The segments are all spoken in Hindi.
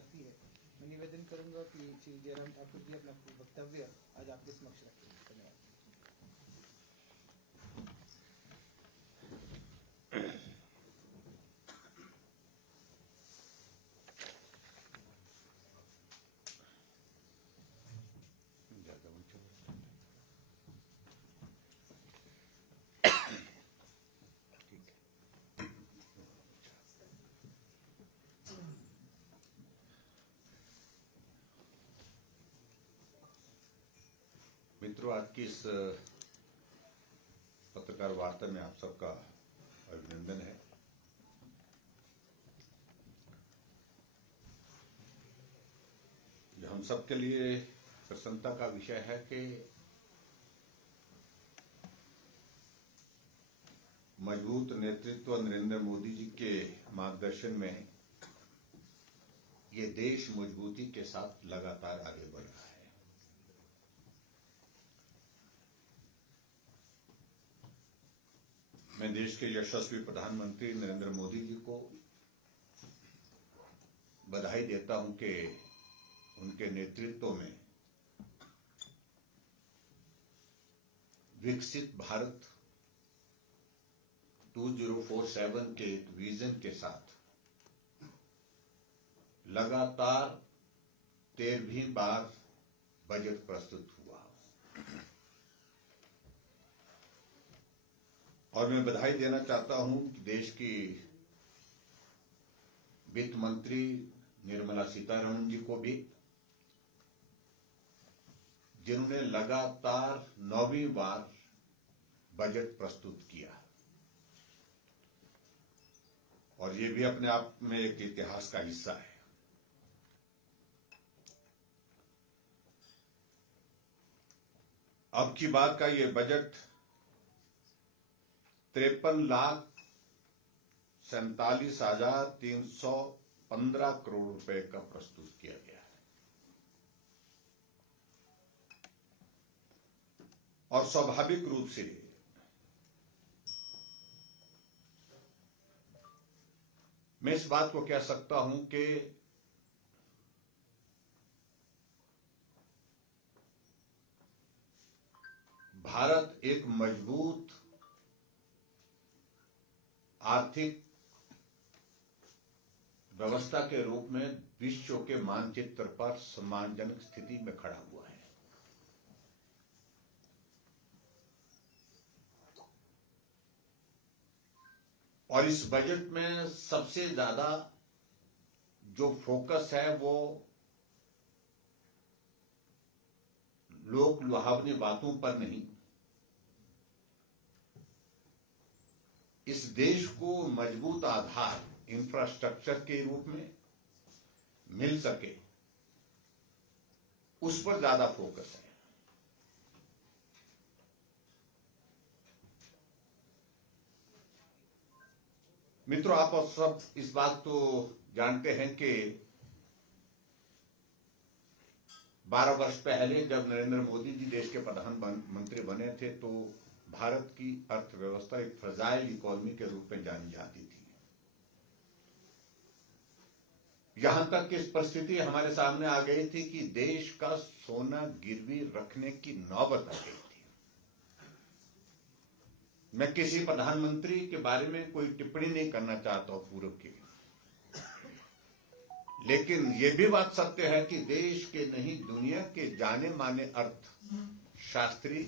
करती है। मैं निवेदन करूंगा कि श्री जयराम ठाकुर जी अपना वक्तव्य आज आपके समक्ष रखें। धन्यवाद। मित्रों, आज की इस पत्रकार वार्ता में आप सबका अभिनंदन है। हम सबके लिए प्रसन्नता का विषय है कि मजबूत नेतृत्व नरेंद्र मोदी जी के मार्गदर्शन में ये देश मजबूती के साथ लगातार आगे बढ़ रहा है। मैं देश के यशस्वी प्रधानमंत्री नरेंद्र मोदी जी को बधाई देता हूं कि उनके नेतृत्व में विकसित भारत 2047 के एक विजन के साथ लगातार 13वीं बार बजट प्रस्तुत हुआ और मैं बधाई देना चाहता हूं कि देश की वित्त मंत्री निर्मला सीतारमण जी को भी, जिन्होंने लगातार 9वीं बार बजट प्रस्तुत किया और ये भी अपने आप में एक इतिहास का हिस्सा है। अब की बात का ये बजट 53,47,315 करोड़ रुपए का प्रस्तुत किया गया है और स्वाभाविक रूप से मैं इस बात को कह सकता हूं कि भारत एक मजबूत आर्थिक व्यवस्था के रूप में विश्व के मानचित्र पर सम्मानजनक स्थिति में खड़ा हुआ है। और इस बजट में सबसे ज्यादा जो फोकस है वो लोक लुभावनी बातों पर नहीं, इस देश को मजबूत आधार इंफ्रास्ट्रक्चर के रूप में मिल सके उस पर ज्यादा फोकस है। मित्रों, आप सब इस बात तो जानते हैं कि 12 वर्ष पहले जब नरेंद्र मोदी जी देश के प्रधानमंत्री बने थे तो भारत की अर्थव्यवस्था एक फ्रजाइल इकोनॉमी के रूप में जानी जाती थी। यहां तक कि इस परिस्थिति हमारे सामने आ गई थी कि देश का सोना गिरवी रखने की नौबत आ गई थी। मैं किसी प्रधानमंत्री के बारे में कोई टिप्पणी नहीं करना चाहता हूं पूर्व की, लेकिन यह भी बात सत्य है कि देश के नहीं दुनिया के जाने माने अर्थशास्त्री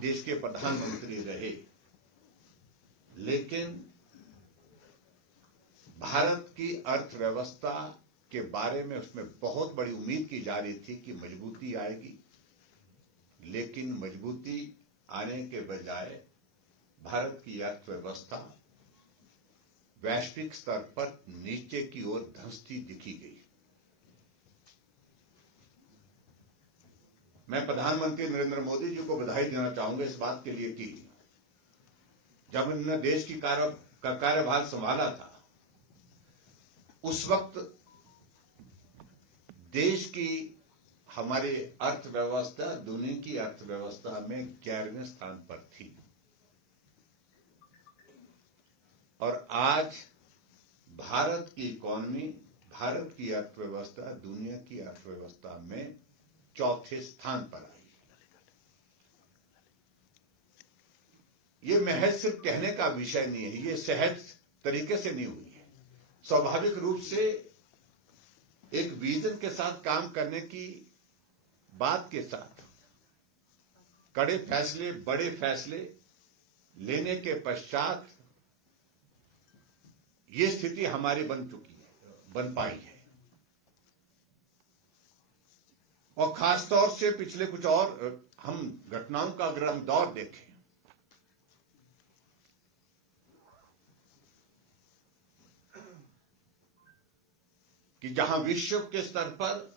देश के प्रधानमंत्री रहे, लेकिन भारत की अर्थव्यवस्था के बारे में उसमें बहुत बड़ी उम्मीद की जा रही थी कि मजबूती आएगी, लेकिन मजबूती आने के बजाय भारत की अर्थव्यवस्था वैश्विक स्तर पर नीचे की ओर धंसती दिखी गई। मैं प्रधानमंत्री नरेंद्र मोदी जी को बधाई देना चाहूंगा इस बात के लिए कि जब उन्होंने देश की कार्यभार संभाला था उस वक्त देश की हमारी अर्थव्यवस्था दुनिया की अर्थव्यवस्था में 11वें स्थान पर थी और आज भारत की इकोनॉमी, भारत की अर्थव्यवस्था दुनिया की अर्थव्यवस्था में चौथे स्थान पर आई। ये महज सिर्फ कहने का विषय नहीं है, ये सहज तरीके से नहीं हुई है। स्वाभाविक रूप से एक विजन के साथ काम करने की बात के साथ कड़े फैसले, बड़े फैसले लेने के पश्चात ये स्थिति हमारी बन चुकी है, बन पाई है। और खासतौर से पिछले कुछ और हम घटनाओं का अगर हम दौर देखें, कि जहां विश्व के स्तर पर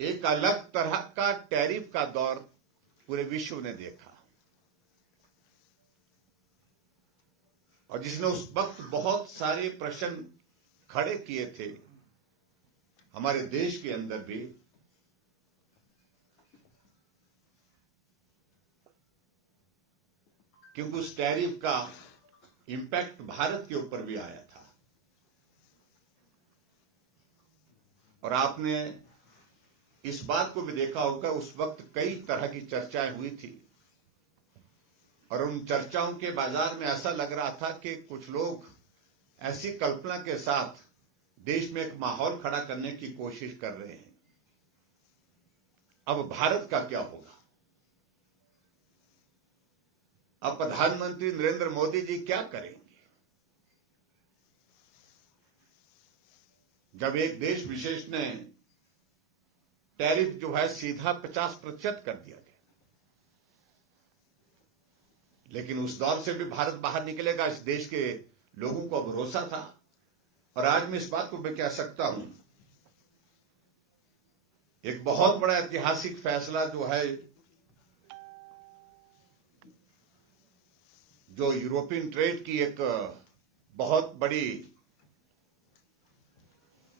एक अलग तरह का टैरिफ का दौर पूरे विश्व ने देखा, और जिसने उस वक्त बहुत सारे प्रश्न खड़े किए थे हमारे देश के अंदर भी, क्योंकि उस टैरिफ का इंपैक्ट भारत के ऊपर भी आया था। और आपने इस बात को भी देखा होगा, उस वक्त कई तरह की चर्चाएं हुई थी, और उन चर्चाओं के बाजार में ऐसा लग रहा था कि कुछ लोग ऐसी कल्पना के साथ देश में एक माहौल खड़ा करने की कोशिश कर रहे हैं। अब भारत का क्या होगा? अब प्रधानमंत्री नरेंद्र मोदी जी क्या करेंगे जब एक देश विशेष ने टैरिफ जो है सीधा 50% कर दिया गया? लेकिन उस दौर से भी भारत बाहर निकलेगा, इस देश के लोगों को भरोसा था। और आज मैं इस बात को भी कह सकता हूं, एक बहुत बड़ा ऐतिहासिक फैसला जो है, जो यूरोपियन ट्रेड की एक बहुत बड़ी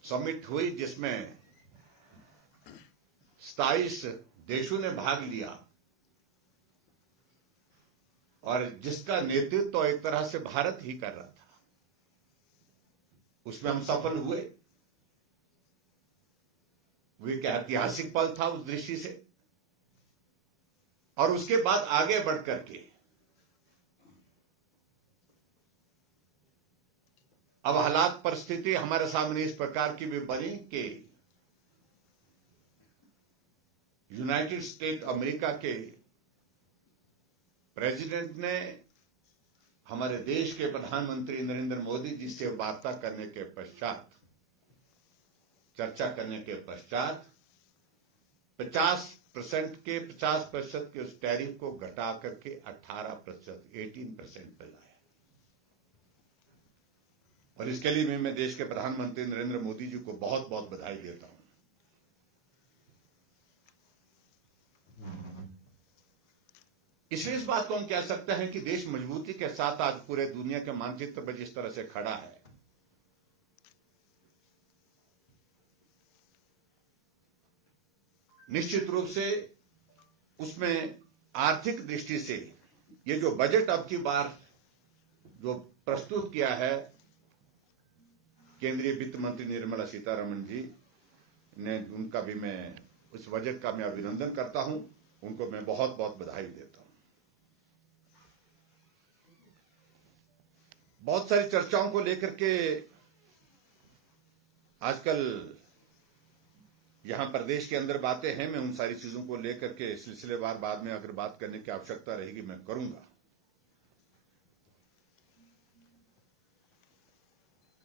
समिट हुई, जिसमें 27 देशों ने भाग लिया, और जिसका नेतृत्व तो एक तरह से भारत ही कर रहा था। उसमें हम सफल हुए। वो एक ऐतिहासिक पल था उस दृष्टि से। और उसके बाद आगे बढ़कर के अब हालात, परिस्थिति हमारे सामने इस प्रकार की भी बनी कि यूनाइटेड स्टेट अमेरिका के प्रेसिडेंट ने हमारे देश के प्रधानमंत्री नरेंद्र मोदी जी से वार्ता करने के पश्चात, चर्चा करने के पश्चात 50% के उस टैरिफ को घटा करके 18% पे लाया। और इसके लिए मैं देश के प्रधानमंत्री नरेंद्र मोदी जी को बहुत बहुत बधाई देता हूं। इसलिए इस बात को हम कह सकते हैं कि देश मजबूती के साथ आज पूरे दुनिया के मानचित्र पर जिस तरह से खड़ा है, निश्चित रूप से उसमें आर्थिक दृष्टि से ये जो बजट अब की बार जो प्रस्तुत किया है केंद्रीय वित्त मंत्री निर्मला सीतारमण जी ने, उनका भी मैं उस बजट का मैं अभिनंदन करता हूं। उनको मैं बहुत बहुत बधाई देता हूं। बहुत सारी चर्चाओं को लेकर के आजकल यहां प्रदेश के अंदर बातें हैं। मैं उन सारी चीजों को लेकर के सिलसिलेवार बाद में अगर बात करने की आवश्यकता रहेगी मैं करूंगा।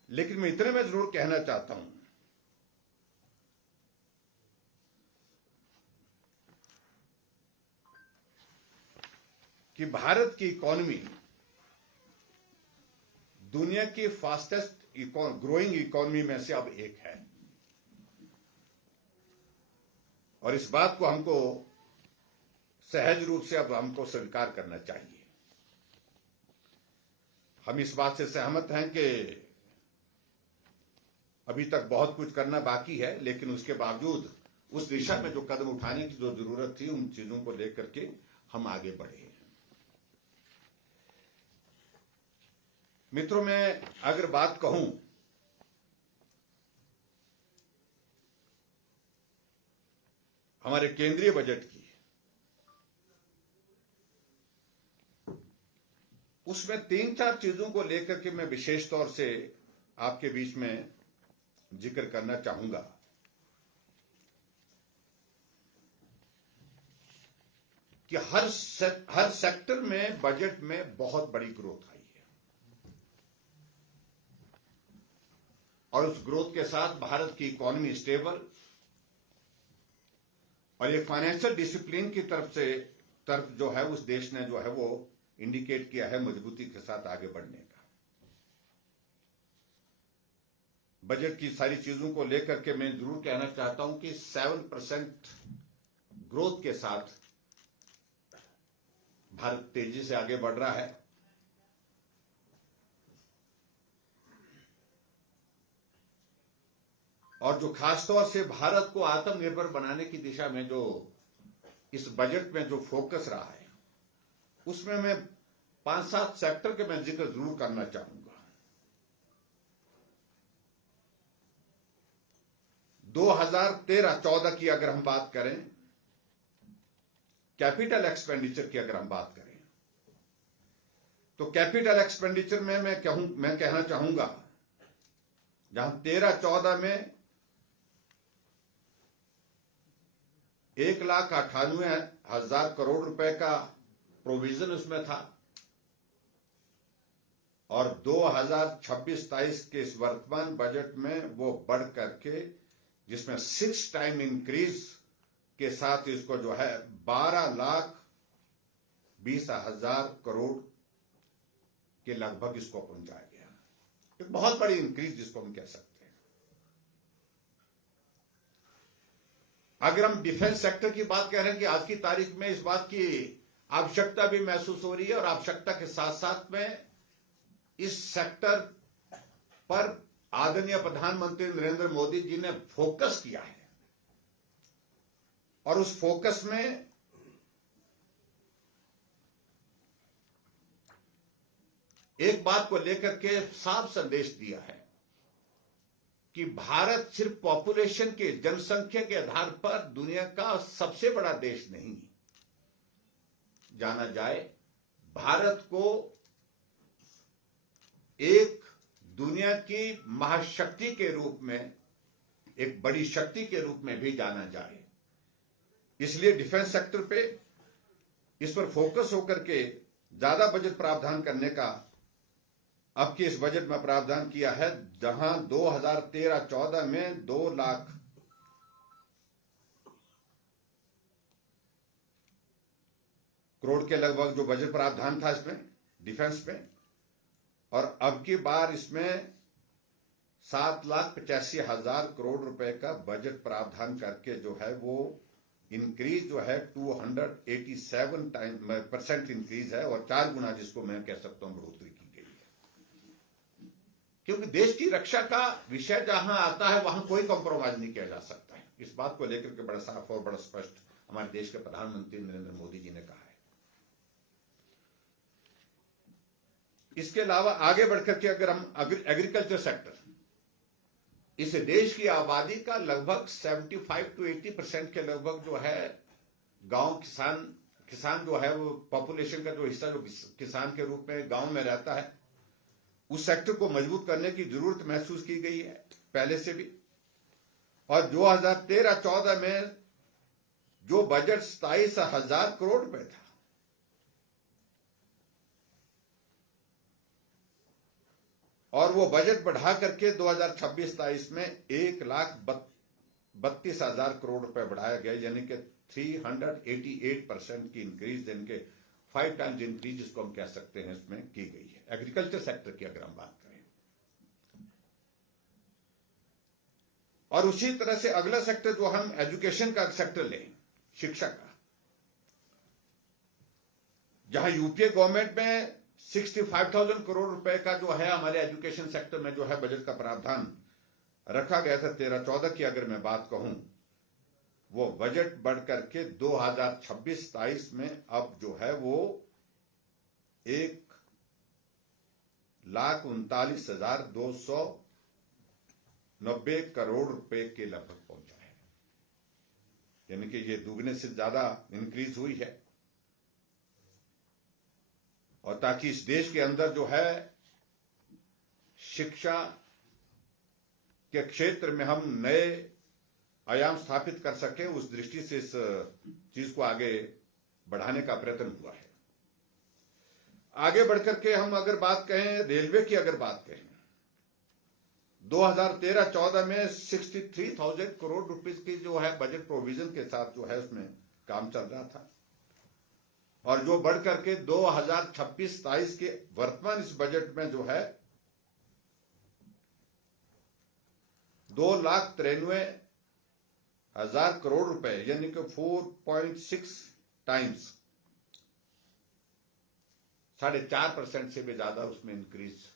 लेकिन मैं इतने में जरूर कहना चाहता हूं कि भारत की इकोनॉमी दुनिया की फास्टेस्ट ग्रोइंग इकोनॉमी में से अब एक है, और इस बात को हमको सहज रूप से अब हमको स्वीकार करना चाहिए। हम इस बात से सहमत हैं कि अभी तक बहुत कुछ करना बाकी है, लेकिन उसके बावजूद उस दिशा में जो कदम उठाने की जो जरूरत थी, उन चीजों को लेकर के हम आगे बढ़े हैं। मित्रों, मैं अगर बात कहूं हमारे केंद्रीय बजट की, उसमें 3-4 चीजों को लेकर के मैं विशेष तौर से आपके बीच में जिक्र करना चाहूंगा। कि हर सेक्टर में बजट में बहुत बड़ी ग्रोथ आई है और उस ग्रोथ के साथ भारत की इकोनॉमी स्टेबल और एक फाइनेंशियल डिसिप्लिन की तरफ जो है उस देश ने जो है वो इंडिकेट किया है मजबूती के साथ आगे बढ़ने का। बजट की सारी चीजों को लेकर के मैं जरूर कहना चाहता हूं कि 7% ग्रोथ के साथ भारत तेजी से आगे बढ़ रहा है। और जो खासतौर से भारत को आत्मनिर्भर बनाने की दिशा में जो इस बजट में जो फोकस रहा है, उसमें मैं 5-7 सेक्टर के मैं जिक्र जरूर करना चाहूंगा। 2013-14 की अगर हम बात करें, कैपिटल एक्सपेंडिचर की अगर हम बात करें, तो कैपिटल एक्सपेंडिचर में मैं कहना चाहूंगा, जहां 13-14 में 1,98,000 करोड़ रुपए का प्रोविजन उसमें था और 2026-27 के इस वर्तमान बजट में वो बढ़ करके, जिसमें 6 टाइम इंक्रीज के साथ इसको जो है 12,20,000 करोड़ के लगभग इसको पहुंचाया गया। एक बहुत बड़ी इंक्रीज जिसको हम कह सकते हैं। अगर हम डिफेंस सेक्टर की बात कह रहे हैं कि आज की तारीख में इस बात की आवश्यकता भी महसूस हो रही है और आवश्यकता के साथ साथ में इस सेक्टर पर आदरणीय प्रधानमंत्री नरेंद्र मोदी जी ने फोकस किया है और उस फोकस में एक बात को लेकर के साफ संदेश दिया है कि भारत सिर्फ पॉपुलेशन के, जनसंख्या के आधार पर दुनिया का सबसे बड़ा देश नहीं जाना जाए, भारत को एक दुनिया की महाशक्ति के रूप में, एक बड़ी शक्ति के रूप में भी जाना जाए। इसलिए डिफेंस सेक्टर पे इस पर फोकस होकर के ज्यादा बजट प्रावधान करने का अब के इस बजट में प्रावधान किया है, जहां 2013-14 में 2 लाख करोड़ के लगभग जो बजट प्रावधान था इसमें डिफेंस में, और अब की बार इसमें 7,85,000 करोड़ रुपए का बजट प्रावधान करके जो है वो इंक्रीज जो है 287% इंक्रीज है और 4 गुना जिसको मैं कह सकता हूं बढ़ोतरी की गई है। क्योंकि देश की रक्षा का विषय जहां आता है वहां कोई कॉम्प्रोमाइज नहीं किया जा सकता है। इस बात को लेकर के बड़ा साफ और बड़ा स्पष्ट हमारे देश के प्रधानमंत्री नरेंद्र मोदी जी ने कहा है। इसके अलावा आगे बढ़कर के अगर हम एग्रीकल्चर सेक्टर, इस देश की आबादी का लगभग 75 to 80% के लगभग जो है गांव किसान जो है वो पॉपुलेशन का जो हिस्सा जो किसान के रूप में गांव में रहता है, उस सेक्टर को मजबूत करने की जरूरत महसूस की गई है पहले से भी। और 2013-14 में जो बजट 27,000 करोड़ रुपए था, और वो बजट बढ़ा करके 2026-27 में 1,32,000 करोड़ रुपए बढ़ाया गया, यानी कि 388% की इंक्रीज, यानी कि 5 टाइम्स इंक्रीज जिसको हम कह सकते हैं इसमें की गई है एग्रीकल्चर सेक्टर की अगर हम बात करें। और उसी तरह से अगला सेक्टर जो हम एजुकेशन का सेक्टर लें, शिक्षा का, जहां यूपीए गवर्नमेंट में 65,000 करोड़ रुपए का जो है हमारे एजुकेशन सेक्टर में जो है बजट का प्रावधान रखा गया था 13-14 की अगर मैं बात कहूं, वो बजट बढ़ करके 2026-27 में अब जो है वो 1,39,290 करोड़ रुपए के लगभग पहुंचा है। यानी कि ये दुगने से ज्यादा इंक्रीज हुई है। और ताकि इस देश के अंदर जो है शिक्षा के क्षेत्र में हम नए आयाम स्थापित कर सके, उस दृष्टि से इस चीज को आगे बढ़ाने का प्रयत्न हुआ है। आगे बढ़कर के हम अगर बात कहें रेलवे की, अगर बात कहें 2013-14 में 63,000 करोड़ रुपए की जो है बजट प्रोविजन के साथ जो है उसमें काम चल रहा था, और जो बढ़ करके 2026-27 के वर्तमान इस बजट में जो है 2,93,000 करोड़ रुपए, यानी कि 4.6 टाइम्स, 4.5% से भी ज्यादा उसमें इंक्रीज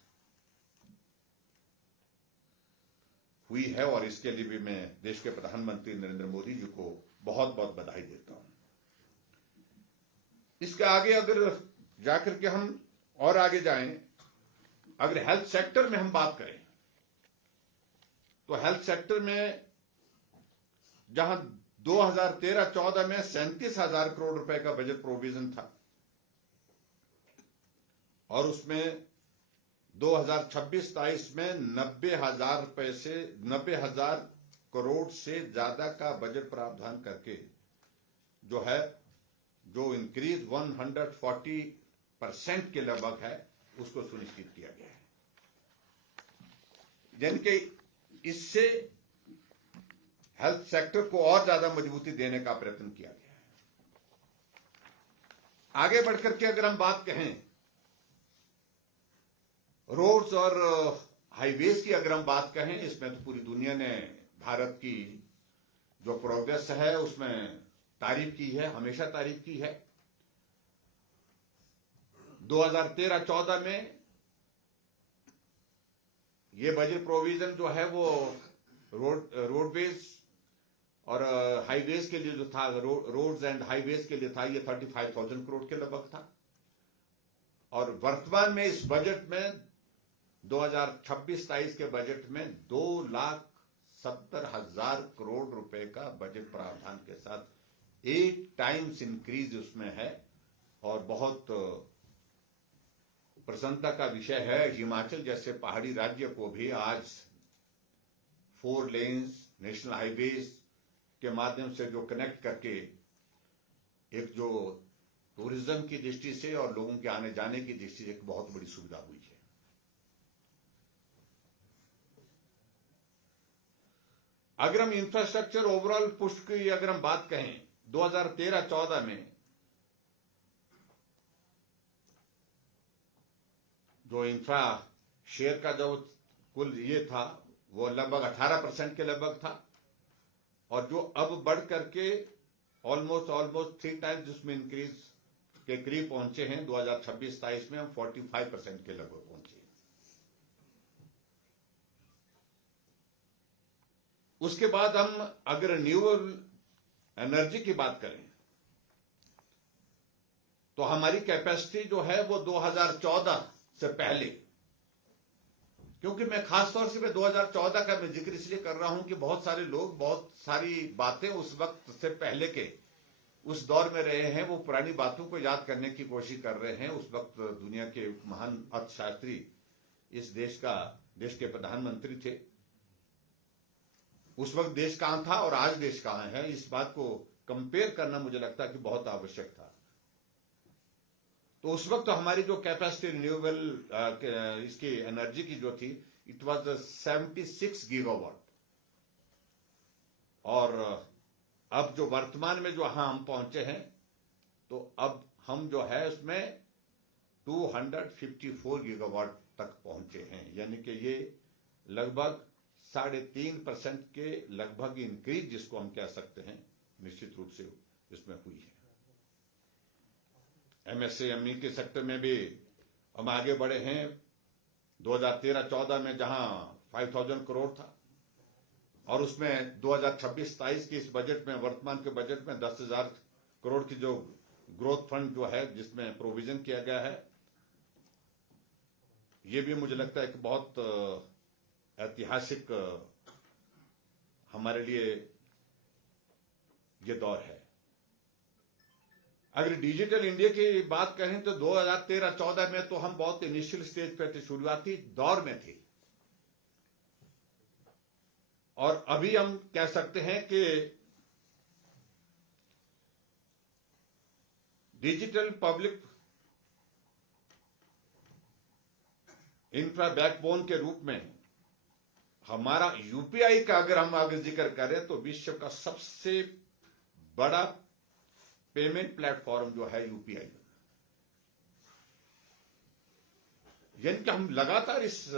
हुई है। और इसके लिए भी मैं देश के प्रधानमंत्री नरेंद्र मोदी जी को बहुत बहुत बधाई देता हूं। इसके आगे अगर जाकर के हम और आगे जाएं, अगर हेल्थ सेक्टर में हम बात करें तो हेल्थ सेक्टर में जहां 2013-14 में 37,000 करोड़ रुपए का बजट प्रोविजन था, और उसमें 2026-27 में 90,000 करोड़ से ज्यादा का बजट प्रावधान करके जो है जो इंक्रीज 140% के लगभग है, उसको सुनिश्चित किया गया है। यानी कि इससे हेल्थ सेक्टर को और ज्यादा मजबूती देने का प्रयत्न किया गया है। आगे बढ़कर के अगर हम बात कहें रोड्स और हाईवेज की, अगर हम बात कहें, इसमें तो पूरी दुनिया ने भारत की जो प्रोग्रेस है उसमें तारीफ की है, हमेशा तारीफ की है। 2013-14 में ये बजट प्रोविजन जो है वो रोडवेज और हाईवेज के लिए जो था, रोड्स एंड हाईवेज के लिए था, ये 35,000 करोड़ के लगभग था। और वर्तमान में इस बजट में 2026-27 के बजट में 2,70,000 करोड़ रुपए का बजट प्रावधान के साथ 8 टाइम्स इंक्रीज उसमें है। और बहुत प्रसन्नता का विषय है, हिमाचल जैसे पहाड़ी राज्य को भी आज 4 लेन्स नेशनल हाईवेज के माध्यम से जो कनेक्ट करके एक जो टूरिज्म की दृष्टि से और लोगों के आने जाने की दृष्टि से एक बहुत बड़ी सुविधा हुई है। अगर हम इंफ्रास्ट्रक्चर ओवरऑल पुश की अगर हम बात कहें 2013-14 में जो इंफ्रा शेयर का जो कुल ये था वो लगभग 18% के लगभग था, और जो अब बढ़ करके ऑलमोस्ट 3 टाइम्स उसमें इंक्रीज के करीब पहुंचे हैं। 2026-27 में हम 45% के लगभग पहुंचे। उसके बाद हम अगर रिन्यूएबल एनर्जी की बात करें तो हमारी कैपेसिटी जो है वो 2014 से पहले, क्योंकि मैं खासतौर से 2014 का मैं जिक्र इसलिए कर रहा हूं कि बहुत सारे लोग बहुत सारी बातें उस वक्त से पहले के उस दौर में रहे हैं, वो पुरानी बातों को याद करने की कोशिश कर रहे हैं। उस वक्त दुनिया के महान अर्थशास्त्री इस देश के प्रधानमंत्री थे। उस वक्त देश कहां था और आज देश कहां है, इस बात को कंपेयर करना मुझे लगता है कि बहुत आवश्यक था। तो उस वक्त तो हमारी जो कैपेसिटी रिन्यूएबल इसकी एनर्जी की जो थी, इट वाज 76 गीगावाट। और अब जो वर्तमान में जो हम पहुंचे हैं, तो अब हम जो है उसमें 254 गीगावाट तक पहुंचे हैं। यानी कि ये लगभग 3.5% के लगभग इंक्रीज जिसको हम कह सकते हैं, निश्चित रूप से इसमें हुई है। एमएसएमई के सेक्टर में भी हम आगे बढ़े हैं। 2013-14 में जहां 5,000 करोड़ था, और उसमें 2026-27 के इस बजट में, वर्तमान के बजट में 10,000 करोड़ की जो ग्रोथ फंड जो है जिसमें प्रोविजन किया गया है, ये भी मुझे लगता है कि बहुत ऐतिहासिक हमारे लिए ये दौर है। अगर डिजिटल इंडिया की बात करें तो 2013-14 में तो हम बहुत इनिशियल स्टेज पे थे, शुरुआती दौर में थे, और अभी हम कह सकते हैं कि डिजिटल पब्लिक इंफ्रा बैकबोन के रूप में हमारा यूपीआई का अगर हम आगे जिक्र करें तो विश्व का सबसे बड़ा पेमेंट प्लेटफॉर्म जो है यूपीआई, यानी कि हम लगातार इस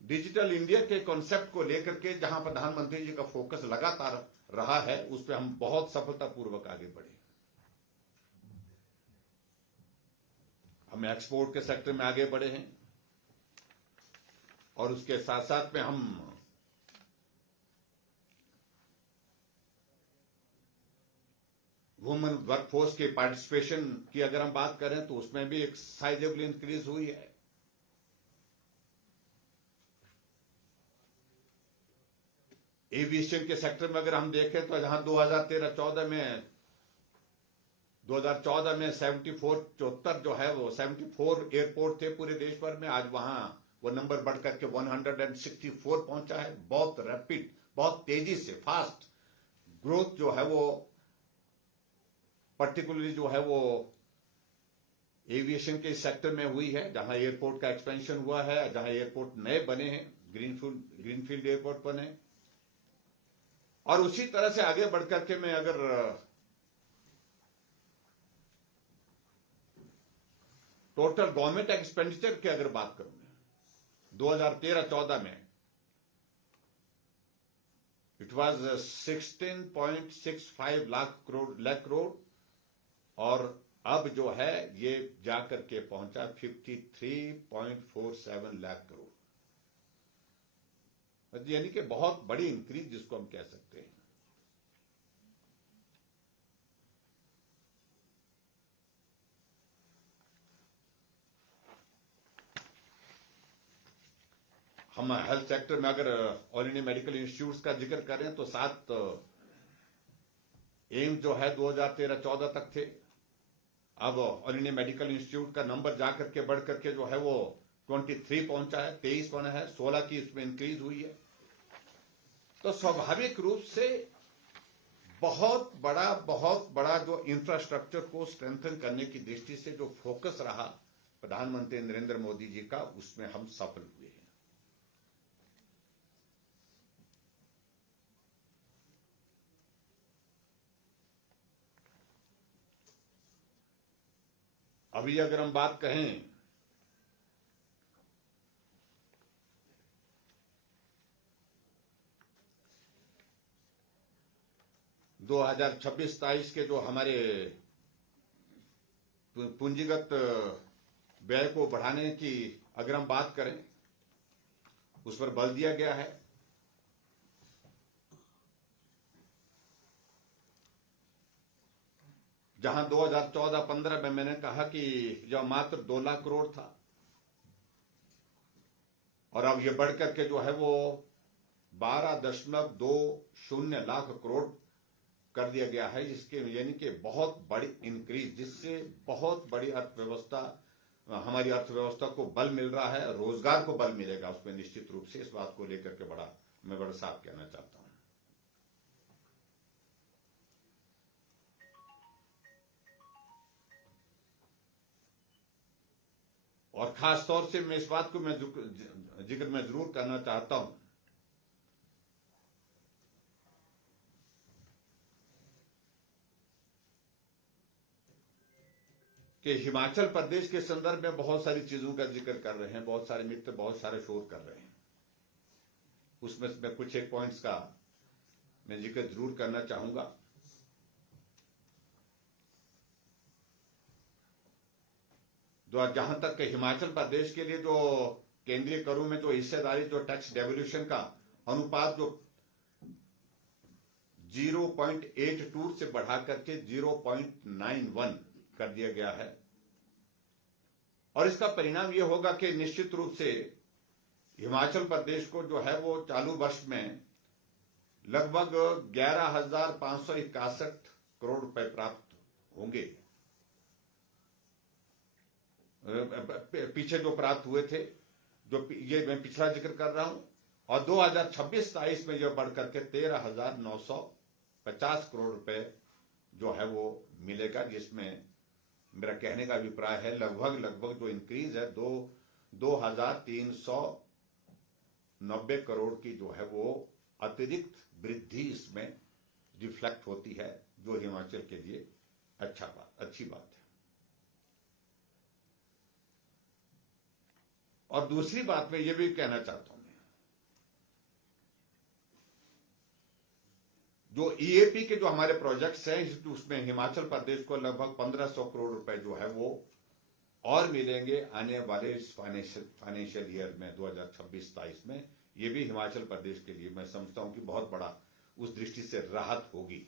डिजिटल इंडिया के कॉन्सेप्ट को लेकर के जहां प्रधानमंत्री जी का फोकस लगातार रहा है, उस पर हम बहुत सफलतापूर्वक आगे बढ़े। हम एक्सपोर्ट के सेक्टर में आगे बढ़े हैं, और उसके साथ साथ में हम वुमेन वर्कफोर्स के पार्टिसिपेशन की अगर हम बात करें तो उसमें भी एक साइजेबल इंक्रीज हुई है। एविएशन के सेक्टर में अगर हम देखें तो जहां 2013-14 में 74 जो है वो 74 एयरपोर्ट थे पूरे देश भर में, आज वहां वो नंबर बढ़कर के 164 पहुंचा है। बहुत रैपिड, बहुत तेजी से फास्ट ग्रोथ जो है वो पर्टिकुलरली जो है वो एविएशन के सेक्टर में हुई है, जहां एयरपोर्ट का एक्सपेंशन हुआ है, जहां एयरपोर्ट नए बने हैं, ग्रीनफील्ड एयरपोर्ट बने। और उसी तरह से आगे बढ़कर के मैं अगर टोटल गवर्नमेंट एक्सपेंडिचर की अगर बात करूं 2013-14 में इट वाज 16.65 लाख करोड़, और अब जो है ये जाकर के पहुंचा 53.47 लाख करोड़, यानी कि बहुत बड़ी इंक्रीज जिसको हम कह सकते हैं। हम हेल्थ सेक्टर में अगर ऑल इंडिया मेडिकल इंस्टीट्यूट्स का जिक्र करें तो 7 एम्स जो है 2013-14 तक थे। अब ऑल इंडिया मेडिकल इंस्टीट्यूट का नंबर जाकर के बढ़ करके जो है वो 23 पहुंचा है, 23 बना है, 16 की इसमें इंक्रीज हुई है। तो स्वाभाविक रूप से बहुत बड़ा जो इंफ्रास्ट्रक्चर को स्ट्रेंथन करने की दृष्टि से जो फोकस रहा प्रधानमंत्री नरेंद्र मोदी जी का, उसमें हम सफल हुए हैं। अभी अगर हम बात कहें 2026-27 के जो हमारे पूंजीगत व्यय को बढ़ाने की अगर हम बात करें, उस पर बल दिया गया है। जहां 2014-15 में मैंने कहा कि जो मात्र 2 लाख करोड़ था, और अब ये बढ़कर के जो है वो 12.20 लाख करोड़ कर दिया गया है, जिसके यानी कि बहुत बड़ी इंक्रीज, जिससे बहुत बड़ी अर्थव्यवस्था, हमारी अर्थव्यवस्था को बल मिल रहा है, रोजगार को बल मिलेगा उसमें निश्चित रूप से। इस बात को लेकर के मैं बड़ा साफ कहना चाहता हूं। और खास तौर से मैं इस बात को जिक्र में जरूर करना चाहता हूं कि हिमाचल प्रदेश के संदर्भ में बहुत सारी चीजों का जिक्र कर रहे हैं, बहुत सारे मित्र बहुत सारे शोर कर रहे हैं। उसमें मैं कुछ एक पॉइंट्स का मैं जिक्र जरूर करना चाहूंगा। जहां तक हिमाचल प्रदेश के लिए जो केंद्रीय करों में जो हिस्सेदारी, जो टैक्स डेवल्यूशन का अनुपात जो 0.82 से बढ़ा करके 0.91 कर दिया गया है, और इसका परिणाम यह होगा कि निश्चित रूप से हिमाचल प्रदेश को जो है वो चालू वर्ष में लगभग 11,561 करोड़ रुपए प्राप्त होंगे। पीछे जो प्राप्त हुए थे, जो ये मैं पिछला जिक्र कर रहा हूं, और 2026-27 में जो बढ़कर के 13,950 करोड़ रुपए जो है वो मिलेगा, जिसमें मेरा कहने का अभिप्राय है लगभग जो इंक्रीज है 2,390 करोड़ की जो है वो अतिरिक्त वृद्धि इसमें रिफ्लेक्ट होती है, जो हिमाचल के लिए अच्छी बात है। और दूसरी बात मैं ये भी कहना चाहता हूं, जो ईएपी के जो हमारे प्रोजेक्ट्स हैं, उसमें हिमाचल प्रदेश को लगभग 1,500 करोड़ रुपए जो है वो और मिलेंगे आने वाले इस फाइनेंशियल ईयर में 2026-27 में। ये भी हिमाचल प्रदेश के लिए मैं समझता हूं कि बहुत बड़ा उस दृष्टि से राहत होगी,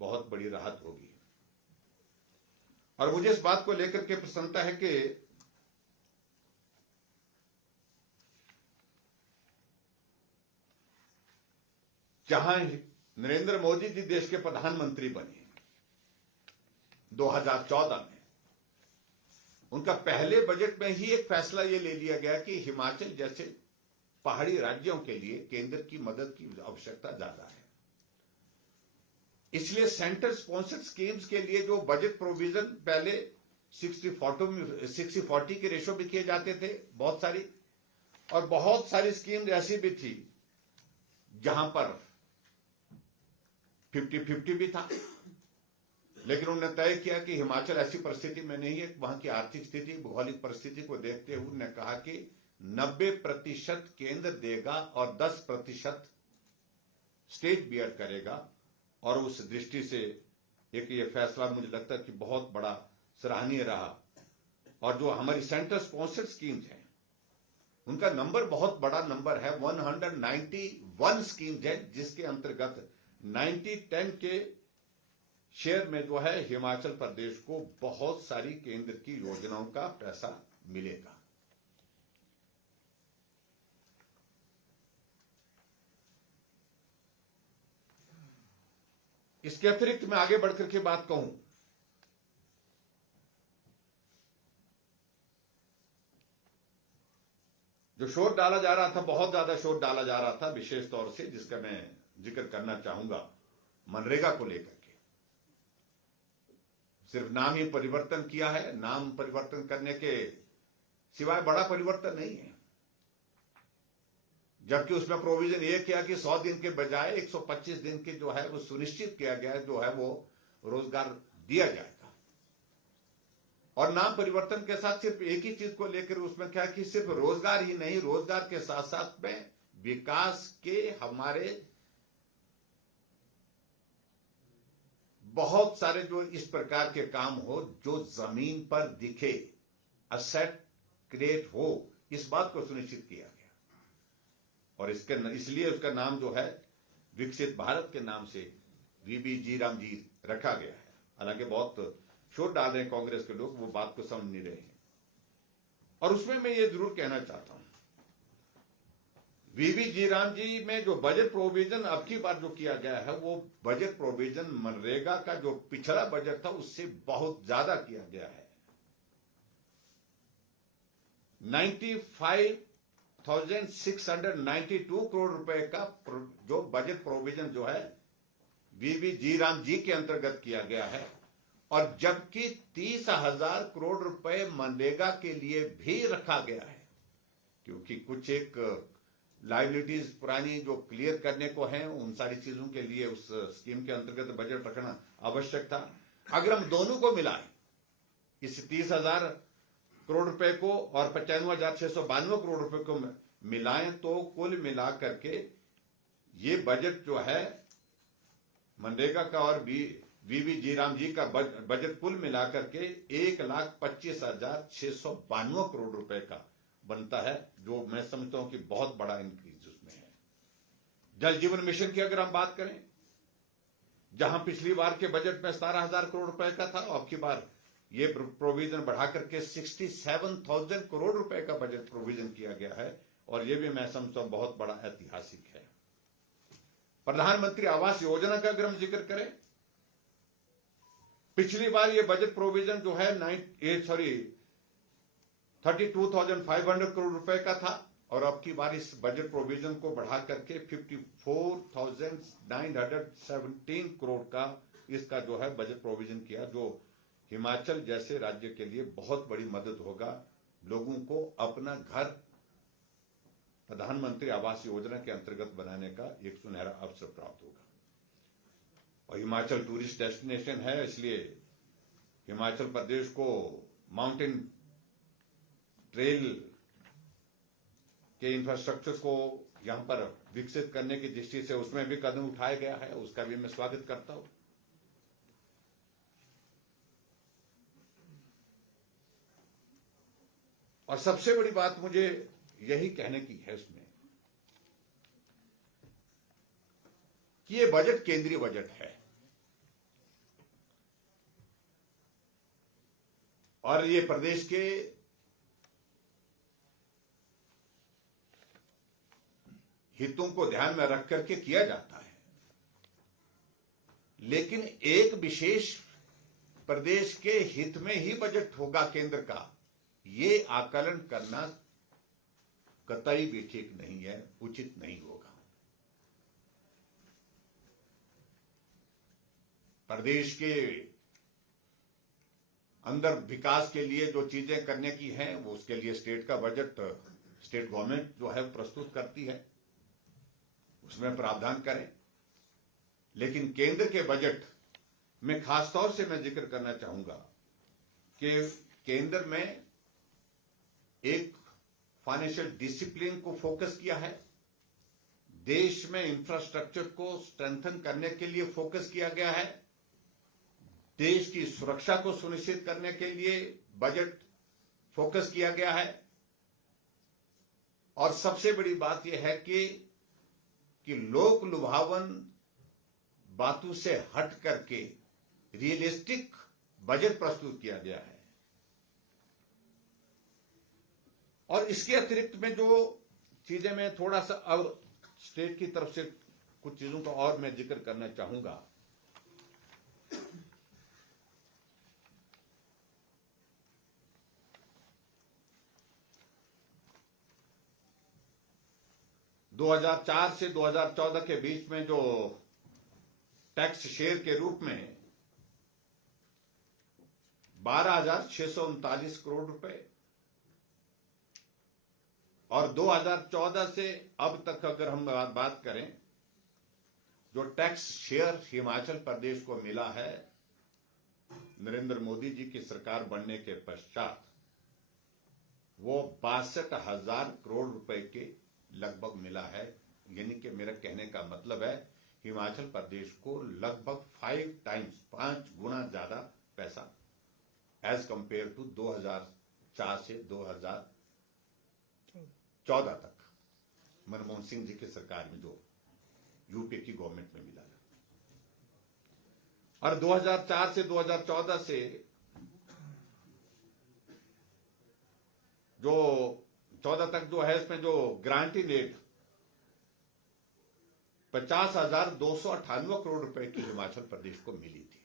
बहुत बड़ी राहत होगी। और मुझे इस बात को लेकर के प्रसन्नता है कि जहां नरेंद्र मोदी जी देश के प्रधानमंत्री बने 2014 में, उनका पहले बजट में ही एक फैसला ये ले लिया गया कि हिमाचल जैसे पहाड़ी राज्यों के लिए केंद्र की मदद की आवश्यकता ज्यादा है। इसलिए सेंटर स्पॉन्सर्ड स्कीम्स के लिए जो बजट प्रोविजन पहले 60-40 के रेशो भी किए जाते थे बहुत सारी, और बहुत सारी स्कीम्स ऐसी भी थी जहां पर 50-50 भी था, लेकिन उन्होंने तय किया कि हिमाचल ऐसी परिस्थिति में नहीं है, वहां की आर्थिक स्थिति, भौगोलिक परिस्थिति को देखते हुए उन्होंने कहा कि 90% केंद्र देगा और 10% स्टेट बियर करेगा। और उस दृष्टि से एक ये फैसला मुझे लगता है कि बहुत बड़ा सराहनीय रहा। और जो हमारी सेंटर स्पॉन्सर्ड स्कीम्स हैं, उनका नंबर बहुत बड़ा नंबर है, 191 स्कीम्स है, जिसके अंतर्गत 90-10 के शेयर में जो है हिमाचल प्रदेश को बहुत सारी केंद्र की योजनाओं का पैसा मिलेगा। इसके अतिरिक्त मैं आगे बढ़कर के बात कहूं, जो शोर डाला जा रहा था, बहुत ज्यादा शोर डाला जा रहा था विशेष तौर से, जिसका मैं जिक्र करना चाहूंगा, मनरेगा को लेकर के। सिर्फ नाम ही परिवर्तन किया है, नाम परिवर्तन करने के सिवाय बड़ा परिवर्तन नहीं है। जबकि उसमें प्रोविजन ये किया कि 100 दिन के बजाय 125 दिन के जो है वो सुनिश्चित किया गया है, जो है वो रोजगार दिया जाएगा। और नाम परिवर्तन के साथ सिर्फ एक ही चीज को लेकर उसमें क्या कि सिर्फ रोजगार ही नहीं, रोजगार के साथ साथ में विकास के हमारे बहुत सारे जो इस प्रकार के काम हो जो जमीन पर दिखे, असेट क्रिएट हो, इस बात को सुनिश्चित किया गया। और इसलिए उसका नाम जो है विकसित भारत के नाम से वीबी जी राम जी रखा गया है। हालांकि बहुत शोर डाल रहे हैं कांग्रेस के लोग, वो बात को समझ नहीं रहे हैं। और उसमें मैं ये जरूर कहना चाहता हूं, वीबी जी राम जी में जो बजट प्रोविजन अब की बार जो किया गया है, वो बजट प्रोविजन मनरेगा का जो पिछला बजट था उससे बहुत ज्यादा किया गया है। 95,692 करोड़ रुपए का जो बजट प्रोविजन जो है वीबी जी राम जी के अंतर्गत किया गया है। और जबकि 30,000 करोड़ रुपए मनरेगा के लिए भी रखा गया है, क्योंकि कुछ एक लाइबिलिटीज पुरानी जो क्लियर करने को है, उन सारी चीजों के लिए उस स्कीम के अंतर्गत बजट रखना आवश्यक था। अगर हम दोनों को मिलाएं, इस 30,000 करोड़ रुपए को और 95,692 करोड़ रुपए को मिलाएं, तो कुल मिला करके ये बजट जो है मनरेगा का और वीबी जी राम जी का बजट कुल मिला करके 1,25,692 करोड़ रुपए का बनता है, जो मैं समझता हूं कि बहुत बड़ा इंक्रीज उसमें है। जल जीवन मिशन की अगर हम बात करें, जहां पिछली बार के बजट में 17,000 करोड़ रुपए का था, अब की बार ये प्रोविजन बढ़ा करके 67,000 करोड़ रुपए का बजट प्रोविजन किया गया है। और ये भी मैं समझता हूं बहुत बड़ा ऐतिहासिक है। प्रधानमंत्री आवास योजना का अगर हम जिक्र करें, पिछली बार ये बजट प्रोविजन जो है 32,500 करोड़ रुपए का था और अब की बार इस बजट प्रोविजन को बढ़ा करके 54,917 करोड़ का इसका जो है बजट प्रोविजन किया, जो हिमाचल जैसे राज्य के लिए बहुत बड़ी मदद होगा। लोगों को अपना घर प्रधानमंत्री आवास योजना के अंतर्गत बनाने का एक सुनहरा अवसर प्राप्त होगा। और हिमाचल टूरिस्ट डेस्टिनेशन है, इसलिए हिमाचल प्रदेश को माउंटेन ट्रेल के इंफ्रास्ट्रक्चर को यहां पर विकसित करने की दृष्टि से उसमें भी कदम उठाया गया है, उसका भी मैं स्वागत करता हूं। और सबसे बड़ी बात मुझे यही कहने की है इसमें कि ये बजट केंद्रीय बजट है और ये प्रदेश के हितों को ध्यान में रख करके किया जाता है, लेकिन एक विशेष प्रदेश के हित में ही बजट होगा केंद्र का, ये आकलन करना कतई भी ठीक नहीं है, उचित नहीं होगा। प्रदेश के अंदर विकास के लिए जो चीजें करने की हैं, वो उसके लिए स्टेट का बजट स्टेट गवर्नमेंट जो है प्रस्तुत करती है, उसमें प्रावधान करें। लेकिन केंद्र के बजट में खासतौर से मैं जिक्र करना चाहूंगा कि केंद्र में एक फाइनेंशियल डिसिप्लिन को फोकस किया है, देश में इंफ्रास्ट्रक्चर को स्ट्रेंथन करने के लिए फोकस किया गया है, देश की सुरक्षा को सुनिश्चित करने के लिए बजट फोकस किया गया है। और सबसे बड़ी बात यह है कि लोक लुभावन बातों से हट करके रियलिस्टिक बजट प्रस्तुत किया गया है। और इसके अतिरिक्त में जो चीजें मैं थोड़ा सा अब स्टेट की तरफ से कुछ चीजों का और मैं जिक्र करना चाहूंगा। दो 2004 से 2014 के बीच में जो टैक्स शेयर के रूप में 12,639 करोड़ रुपए और 2014 से अब तक अगर हम बात करें, जो टैक्स शेयर हिमाचल प्रदेश को मिला है नरेंद्र मोदी जी की सरकार बनने के पश्चात, वो 62,000 करोड़ रुपए के लगभग मिला है। यानी कि मेरा कहने का मतलब है हिमाचल प्रदेश को लगभग 5 गुना ज्यादा पैसा एज कंपेयर टू 2004 से 2014 तक मनमोहन सिंह जी की सरकार में जो यूपी की गवर्नमेंट में मिला है। और 2004 से 2014 से जो 14 तक जो है, इसमें जो ग्रांटिंग एड 50,298 करोड़ रुपए की हिमाचल प्रदेश को मिली थी।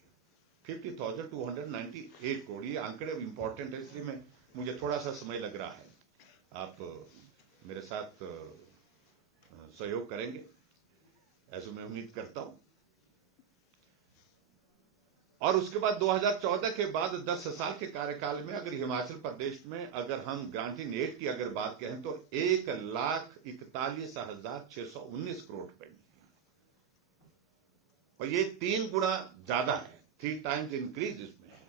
50,298 करोड़, ये आंकड़े इंपॉर्टेंट है, इसलिए मुझे थोड़ा सा समय लग रहा है। आप मेरे साथ सहयोग करेंगे ऐसा मैं उम्मीद करता हूं। और उसके बाद 2014 के बाद 10 साल के कार्यकाल में अगर हिमाचल प्रदेश में अगर हम ग्रांटिंग एड की अगर बात करें तो 1,41,619 करोड़ रुपए, और ये 3 गुना ज्यादा है, 3 टाइम्स इंक्रीज इसमें है।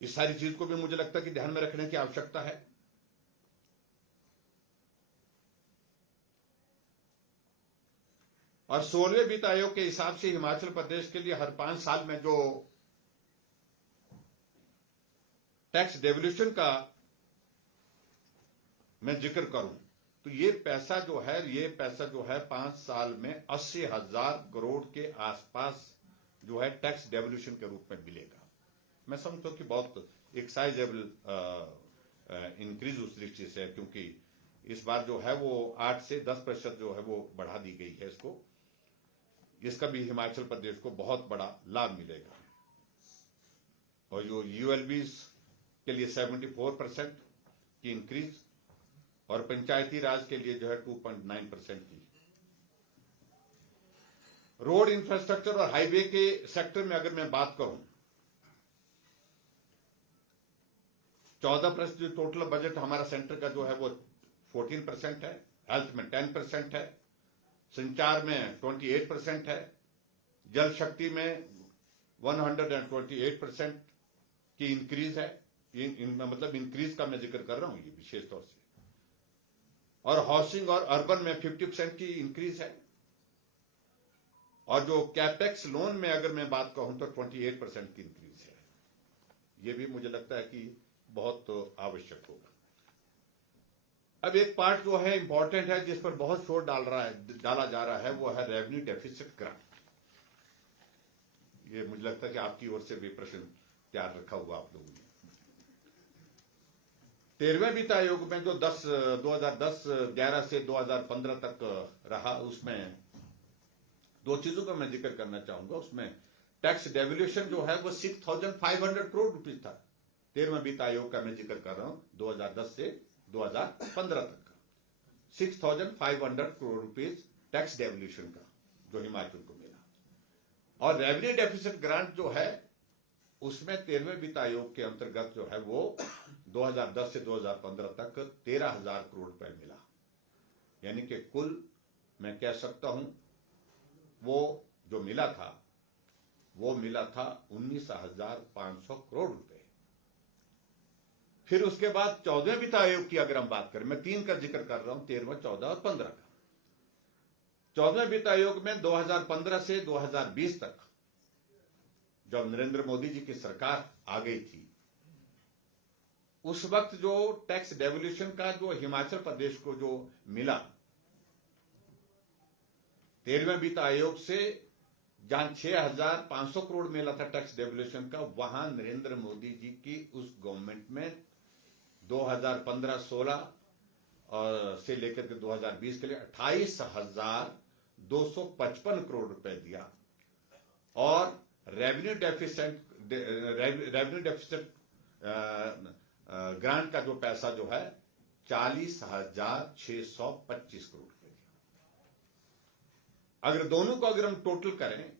इस सारी चीज को भी मुझे लगता है कि ध्यान में रखने की आवश्यकता है। और 16वें वित्त आयोग के हिसाब से हिमाचल प्रदेश के लिए हर 5 साल में जो टैक्स डेवल्यूशन का मैं जिक्र करूं तो ये पैसा जो है 5 साल में 80,000 करोड़ के आसपास जो है टैक्स डेवल्यूशन के रूप में मिलेगा। मैं समझता हूँ कि बहुत एक साइजेबल इंक्रीज उस दृष्टि से है, क्योंकि इस बार जो है वो 8 से 10% जो है वो बढ़ा दी गई है इसको। इसका भी हिमाचल प्रदेश को बहुत बड़ा लाभ मिलेगा। और जो यूएलबीज के लिए 74% की इंक्रीज और पंचायती राज के लिए जो है 2.9% की। रोड इंफ्रास्ट्रक्चर और हाईवे के सेक्टर में अगर मैं बात करूं, 14% जो टोटल बजट हमारा सेंटर का जो है वो 14% है, हेल्थ में 10% है, संचार में 28% है, जल शक्ति में 128% की इंक्रीज है। मतलब इंक्रीज का मैं जिक्र कर रहा हूं ये विशेष तौर से। और हाउसिंग और अर्बन में 50% की इंक्रीज है। और जो कैपेक्स लोन में अगर मैं बात कहूं तो 28% की इंक्रीज है। ये भी मुझे लगता है कि बहुत आवश्यक होगा। अब एक पार्ट जो है इंपॉर्टेंट है, जिस पर बहुत शोर डाला जा रहा है, वो है रेवेन्यू डेफिसिट ग्रांट। ये मुझे लगता है कि आपकी ओर से भी प्रश्न तैयार रखा हुआ आप लोगों ने। 13वें वित्त आयोग में जो 2010-11 से 2015 तक रहा, उसमें दो चीजों का मैं जिक्र करना चाहूंगा। उसमें टैक्स डेवल्यूशन जो है वो 6,500 करोड़ रुपीज था। 13वें वित्त आयोग का मैं जिक्र कर रहा हूं 2010 से 2015 तक का 6,500 करोड़ रुपीज टैक्स डेवल्यूशन का जो हिमाचल को मिला। और रेवेन्यू डेफिसिट ग्रांट जो है उसमें 13वें वित्त आयोग के अंतर्गत जो है वो 2010 से 2015 तक 13,000 करोड़ रुपए मिला। यानी कि कुल मैं कह सकता हूं वो जो मिला था वो मिला था 19,500 करोड़ रुपए। फिर उसके बाद 14वें वित्त आयोग की अगर हम बात करें, मैं 3 का जिक्र कर रहा हूं, 13वां, 14 और 15 का। 14वें वित्त आयोग में 2015 से 2020 तक जब नरेंद्र मोदी जी की सरकार आ गई थी, उस वक्त जो टैक्स डेवल्यूशन का जो हिमाचल प्रदेश को जो मिला 13वें वित्त आयोग से, जहां 6,500 करोड़ मिला था टैक्स डेवल्यूशन का, वहां नरेंद्र मोदी जी की उस गवर्नमेंट में 2015-16 और से लेकर के 2020 के लिए 28,255 करोड़ रुपए दिया। और रेवेन्यू डेफिसिट ग्रांट का जो पैसा जो है 40,625 करोड़ रुपए दिया। अगर दोनों को अगर हम टोटल करें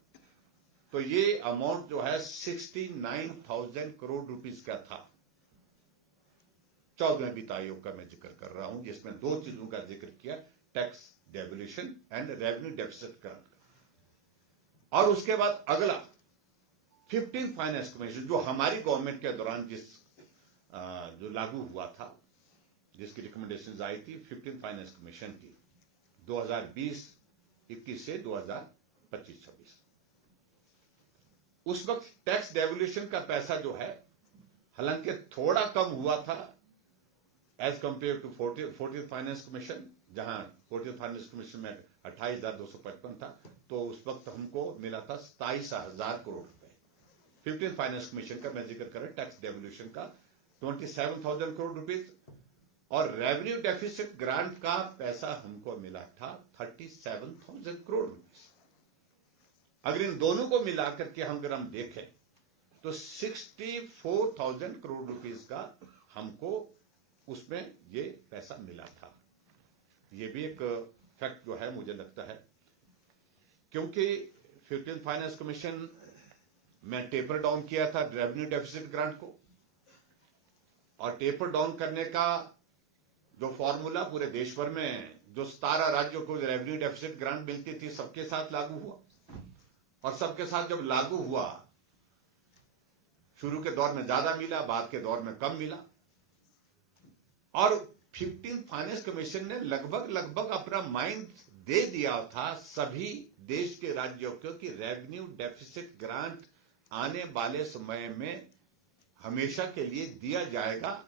तो ये अमाउंट जो है 69,000 करोड़ रुपीस का था। 14वें वित्त आयोग का मैं जिक्र कर रहा हूं, जिसमें दो चीजों का जिक्र किया, tax devolution and revenue deficit grant का। और उसके बाद अगला 15 फाइनेंस कमीशन जो हमारी गवर्नमेंट के दौरान जो लागू हुआ था, जिसकी रिकमेंडेशंस आई थी 15 फाइनेंस कमीशन की 2020-21 से 2025-26। उस वक्त टैक्स डेवल्यूशन का पैसा जो है हालांकि थोड़ा कम हुआ था as compare to 14th finance commission, जहां 14th फाइनेंस कमीशन में 28,255 था, तो उस वक्त हमको मिला था 27,000 करोड़ रुपए। 15th फाइनेंस कमीशन का मैं जिक्र करें, टैक्स डेवल्यूशन का 27,000 करोड़ रुपीज, और रेवेन्यू डेफिसिट ग्रांट का पैसा हमको मिला था 37,000 करोड़ रुपीज। अगर इन दोनों को मिलाकर के अगर हम देखें तो 64,000 करोड़ रुपीज का हमको उसमें ये पैसा मिला था। ये भी एक फैक्ट जो है मुझे लगता है, क्योंकि 15th फाइनेंस कमीशन में टेपर डाउन किया था रेवेन्यू डेफिसिट ग्रांट को, और टेपर डाउन करने का जो फॉर्मूला पूरे देश भर में जो 17 राज्यों को रेवेन्यू डेफिसिट ग्रांट मिलती थी सबके साथ लागू हुआ। और सबके साथ जब लागू हुआ, शुरू के दौर में ज्यादा मिला, बाद के दौर में कम मिला, और 15th फाइनेंस कमीशन ने लगभग अपना माइंड दे दिया था सभी देश के राज्यों को कि रेवेन्यू डेफिसिट ग्रांट आने वाले समय में हमेशा के लिए दिया जाएगा,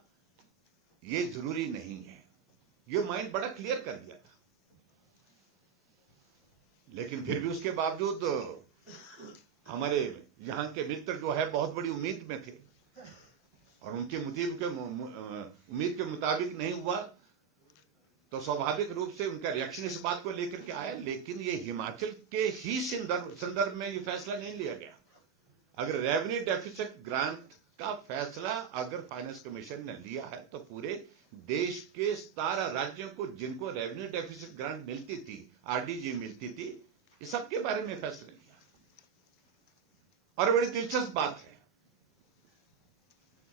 ये जरूरी नहीं है। ये माइंड बड़ा क्लियर कर दिया था। लेकिन फिर भी उसके बावजूद हमारे यहां के मित्र जो है बहुत बड़ी उम्मीद में थे और उनके उम्मीद के मुताबिक नहीं हुआ तो स्वाभाविक रूप से उनका रिएक्शन इस बात को लेकर के आया। लेकिन ये हिमाचल के ही संदर्भ में ये फैसला नहीं लिया गया। अगर रेवेन्यू डेफिसिट ग्रांट का फैसला अगर फाइनेंस कमीशन ने लिया है तो पूरे देश के 17 राज्यों को जिनको रेवेन्यू डेफिसिट ग्रांट मिलती थी, आरडीजी मिलती थी, इस सब के बारे में फैसला लिया। और बड़ी दिलचस्प बात है,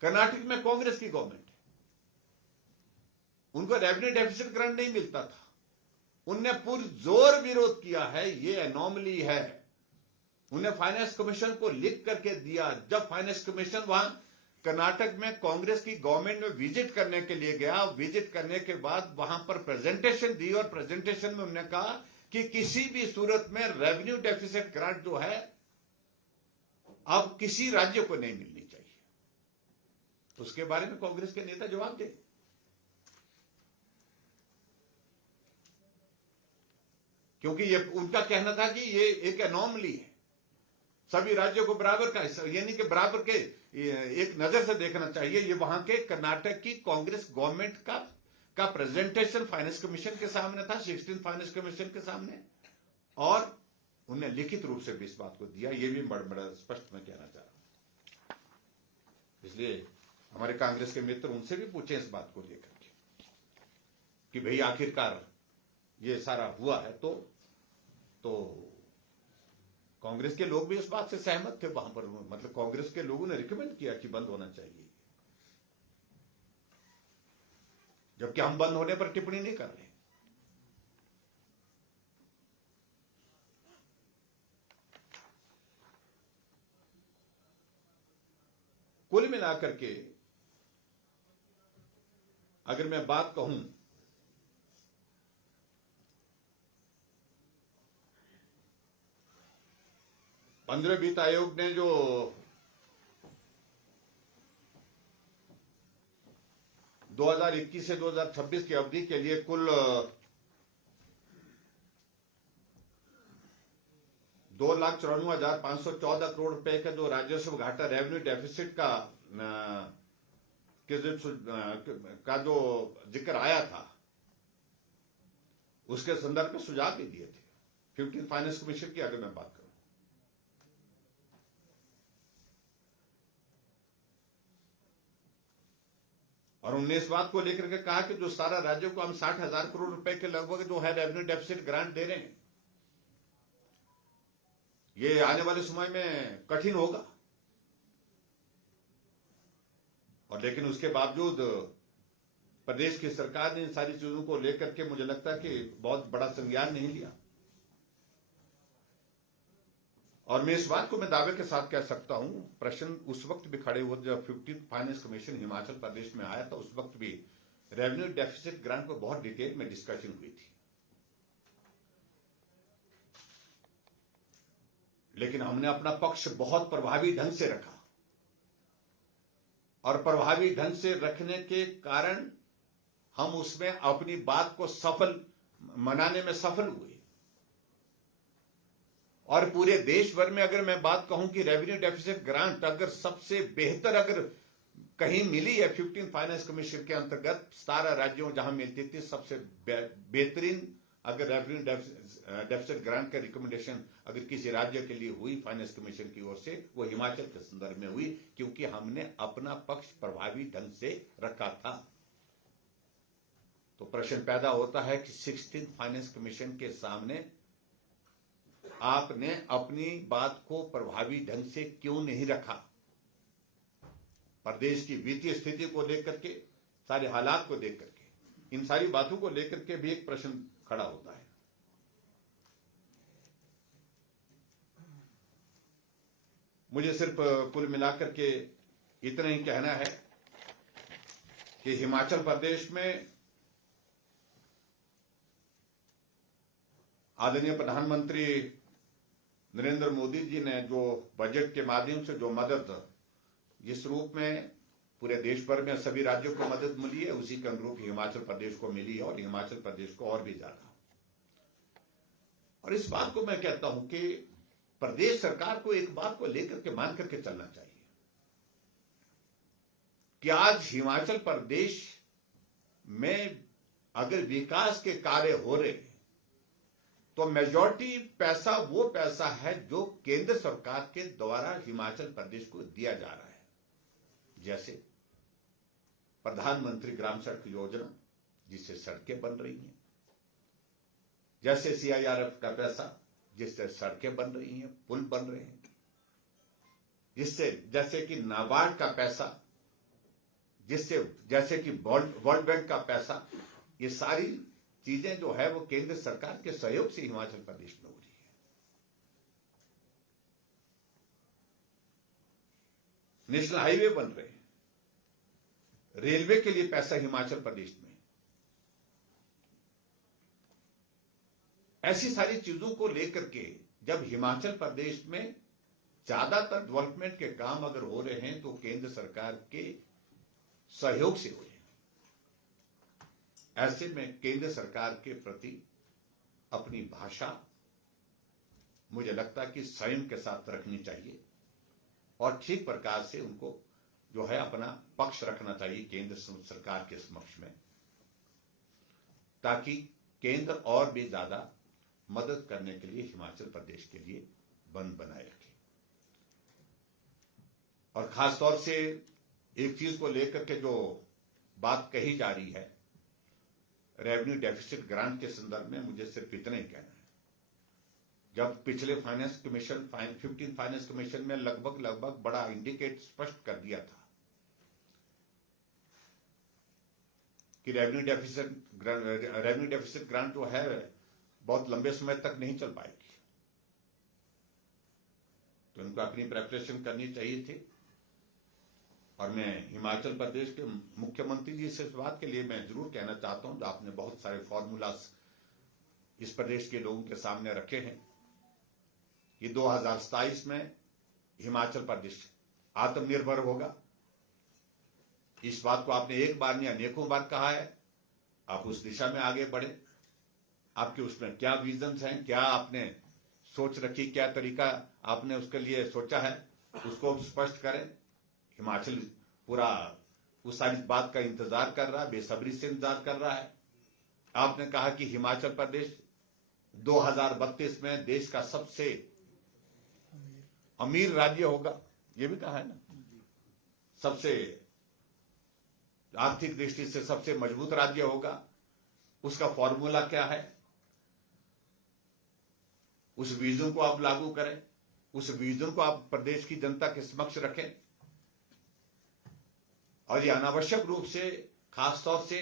कर्नाटक में कांग्रेस की गवर्नमेंट है, उनको रेवेन्यू डेफिसिट ग्रांट नहीं मिलता था। उनने पुरजोर विरोध किया है, ये एनोमली है। उन्हें फाइनेंस कमीशन को लिख करके दिया। जब फाइनेंस कमीशन वहां कर्नाटक में कांग्रेस की गवर्नमेंट में विजिट करने के लिए गया, विजिट करने के बाद वहां पर प्रेजेंटेशन दी और प्रेजेंटेशन में उन्होंने कहा कि किसी भी सूरत में रेवेन्यू डेफिसिट ग्रांट जो है अब किसी राज्य को नहीं मिलनी चाहिए। तो उसके बारे में कांग्रेस के नेता जवाब दे, क्योंकि ये उनका कहना था कि ये एक एनोमली है, सभी राज्यों को बराबर का, यानी कि बराबर के एक नजर से देखना चाहिए। ये वहां के कर्नाटक की कांग्रेस गवर्नमेंट का प्रेजेंटेशन फाइनेंस कमीशन के सामने था, 16 फाइनेंस कमीशन के सामने, और उन्हें लिखित रूप से भी इस बात को दिया। ये भी बड़ा स्पष्ट मैं कहना चाह रहा हूं। इसलिए हमारे कांग्रेस के मित्र उनसे भी पूछे इस बात को लेकर के कि भाई आखिरकार ये सारा हुआ है तो कांग्रेस के लोग भी इस बात से सहमत थे वहां पर, मतलब कांग्रेस के लोगों ने रिकमेंड किया कि बंद होना चाहिए, जबकि हम बंद होने पर टिप्पणी नहीं कर रहे। कुल मिलाकर के अगर मैं बात कहूं, पंद्रह वित्त आयोग ने जो 2021 से 2026 की अवधि के लिए कुल 2,94,514 करोड़ रुपए का जो राजस्व घाटा रेवेन्यू डेफिसिट का जो जिक्र आया था, उसके संदर्भ में सुझाव भी दिए थे 15 फाइनेंस कमीशन की अगर मैं बात करूं। और उन्होंने इस बात को लेकर के कहा कि जो 17 राज्यों को हम 60,000 करोड़ रुपए के लगभग जो है रेवेन्यू डेफिसिट ग्रांट दे रहे हैं, ये आने वाले समय में कठिन होगा। और लेकिन उसके बावजूद प्रदेश की सरकार ने इन सारी चीजों को लेकर के मुझे लगता है कि बहुत बड़ा संज्ञान नहीं लिया। और मैं इस बात को मैं दावे के साथ कह सकता हूं, प्रश्न उस वक्त भी खड़े हुए जब 15 फाइनेंस कमीशन हिमाचल प्रदेश में आया था, उस वक्त भी रेवेन्यू डेफिसिट ग्रांट पर बहुत डिटेल में डिस्कशन हुई थी। लेकिन हमने अपना पक्ष बहुत प्रभावी ढंग से रखा, और प्रभावी ढंग से रखने के कारण हम उसमें अपनी बात को सफल मनाने में सफल हुए। और पूरे देश भर में अगर मैं बात कहूं कि रेवेन्यू डेफिसिट ग्रांट अगर सबसे बेहतर अगर कहीं मिली है 15 फाइनेंस कमीशन के अंतर्गत 17 राज्यों जहां मिलती थी, सबसे बेहतरीन अगर रेवेन्यू डेफिसिट ग्रांट का रिकमेंडेशन अगर किसी राज्य के लिए हुई फाइनेंस कमीशन की ओर से, वो हिमाचल के संदर्भ में हुई, क्योंकि हमने अपना पक्ष प्रभावी ढंग से रखा था। तो प्रश्न पैदा होता है कि 16 फाइनेंस कमीशन के सामने आपने अपनी बात को प्रभावी ढंग से क्यों नहीं रखा? प्रदेश की वित्तीय स्थिति को लेकर के, सारे हालात को देख करके, इन सारी बातों को लेकर के भी एक प्रश्न खड़ा होता है। मुझे सिर्फ कुल मिलाकर के इतना ही कहना है कि हिमाचल प्रदेश में आदरणीय प्रधानमंत्री नरेंद्र मोदी जी ने जो बजट के माध्यम से जो मदद जिस रूप में पूरे देश भर में सभी राज्यों को मदद मिली है, उसी के अनुरूप हिमाचल प्रदेश को मिली है, और हिमाचल प्रदेश को और भी ज्यादा। और इस बात को मैं कहता हूं कि प्रदेश सरकार को एक बात को लेकर के मान करके चलना चाहिए कि आज हिमाचल प्रदेश में अगर विकास के कार्य हो रहे तो मेजॉरिटी पैसा वो पैसा है जो केंद्र सरकार के द्वारा हिमाचल प्रदेश को दिया जा रहा है, जैसे प्रधानमंत्री ग्राम सड़क योजना जिससे सड़कें बन रही हैं, जैसे सीआईआरएफ का पैसा जिससे सड़कें बन रही हैं, पुल बन रहे हैं, जिससे जैसे कि नाबार्ड का पैसा, जिससे जैसे कि वर्ल्ड बैंक का पैसा, ये सारी चीजें जो है वो केंद्र सरकार के सहयोग से हिमाचल प्रदेश में हो रही है। नेशनल हाईवे बन रहे हैं, रेलवे के लिए पैसा हिमाचल प्रदेश में। ऐसी सारी चीजों को लेकर के जब हिमाचल प्रदेश में ज्यादातर डेवलपमेंट के काम अगर हो रहे हैं तो केंद्र सरकार के सहयोग से हो रहे हैं। ऐसे में केंद्र सरकार के प्रति अपनी भाषा मुझे लगता है कि संयम के साथ रखनी चाहिए और ठीक प्रकार से उनको जो है अपना पक्ष रखना चाहिए केंद्र सरकार के समक्ष में, ताकि केंद्र और भी ज्यादा मदद करने के लिए हिमाचल प्रदेश के लिए बंद बनाए रखे। और खासतौर से एक चीज को लेकर के जो बात कही जा रही है रेवेन्यू डेफिसिट ग्रांट के संदर्भ में, मुझे सिर्फ इतना ही कहना है। जब पिछले फाइनेंस कमीशन 15 फाइनेंस कमीशन में लगभग बड़ा इंडिकेट स्पष्ट कर दिया था कि रेवेन्यू डेफिसिट ग्रांट जो है बहुत लंबे समय तक नहीं चल पाएगी, तो इनको अपनी प्रेपरेशन करनी चाहिए थी। और मैं हिमाचल प्रदेश के मुख्यमंत्री जी से इस बात के लिए मैं जरूर कहना चाहता हूं, आपने बहुत सारे फॉर्मूलास इस प्रदेश के लोगों के सामने रखे हैं कि 2027 में हिमाचल प्रदेश आत्मनिर्भर होगा। इस बात को आपने एक बार नहीं अनेकों बार कहा है, आप उस दिशा में आगे बढ़े। आपके उसमें क्या विजन्स हैं, क्या आपने सोच रखी, क्या तरीका आपने उसके लिए सोचा है, उसको स्पष्ट करें। हिमाचल पूरा उस सारी बात का इंतजार कर रहा है, बेसब्री से इंतजार कर रहा है। आपने कहा कि हिमाचल प्रदेश 2032 में देश का सबसे अमीर राज्य होगा, ये भी कहा है ना, सबसे आर्थिक दृष्टि से सबसे मजबूत राज्य होगा। उसका फॉर्मूला क्या है, उस विजन को आप लागू करें, उस विजन को आप प्रदेश की जनता के समक्ष रखें। और ये अनावश्यक रूप से खासतौर से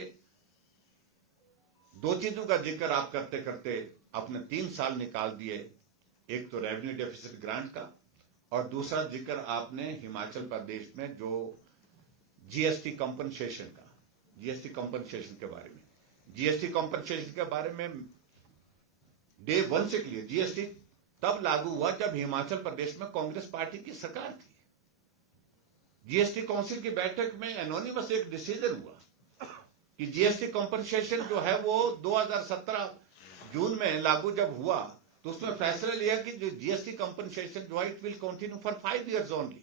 दो चीजों का जिक्र आप करते करते अपने 3 साल निकाल दिए, एक तो रेवेन्यू डेफिसिट ग्रांट का और दूसरा जिक्र आपने हिमाचल प्रदेश में जो जीएसटी कंपनसेशन का, जीएसटी कंपनसेशन के बारे में, जीएसटी कंपनसेशन के बारे में डे 1 से क्लियर, जीएसटी तब लागू हुआ जब हिमाचल प्रदेश में कांग्रेस पार्टी की सरकार थी। जीएसटी काउंसिल की बैठक में एनोनिमस एक डिसीजन हुआ कि जीएसटी कंपनसेशन जो है वो 2017 जून में लागू जब हुआ तो उसमें फैसला लिया कि जो जीएसटी कंपनसेशन जो है it will continue for 5 years only.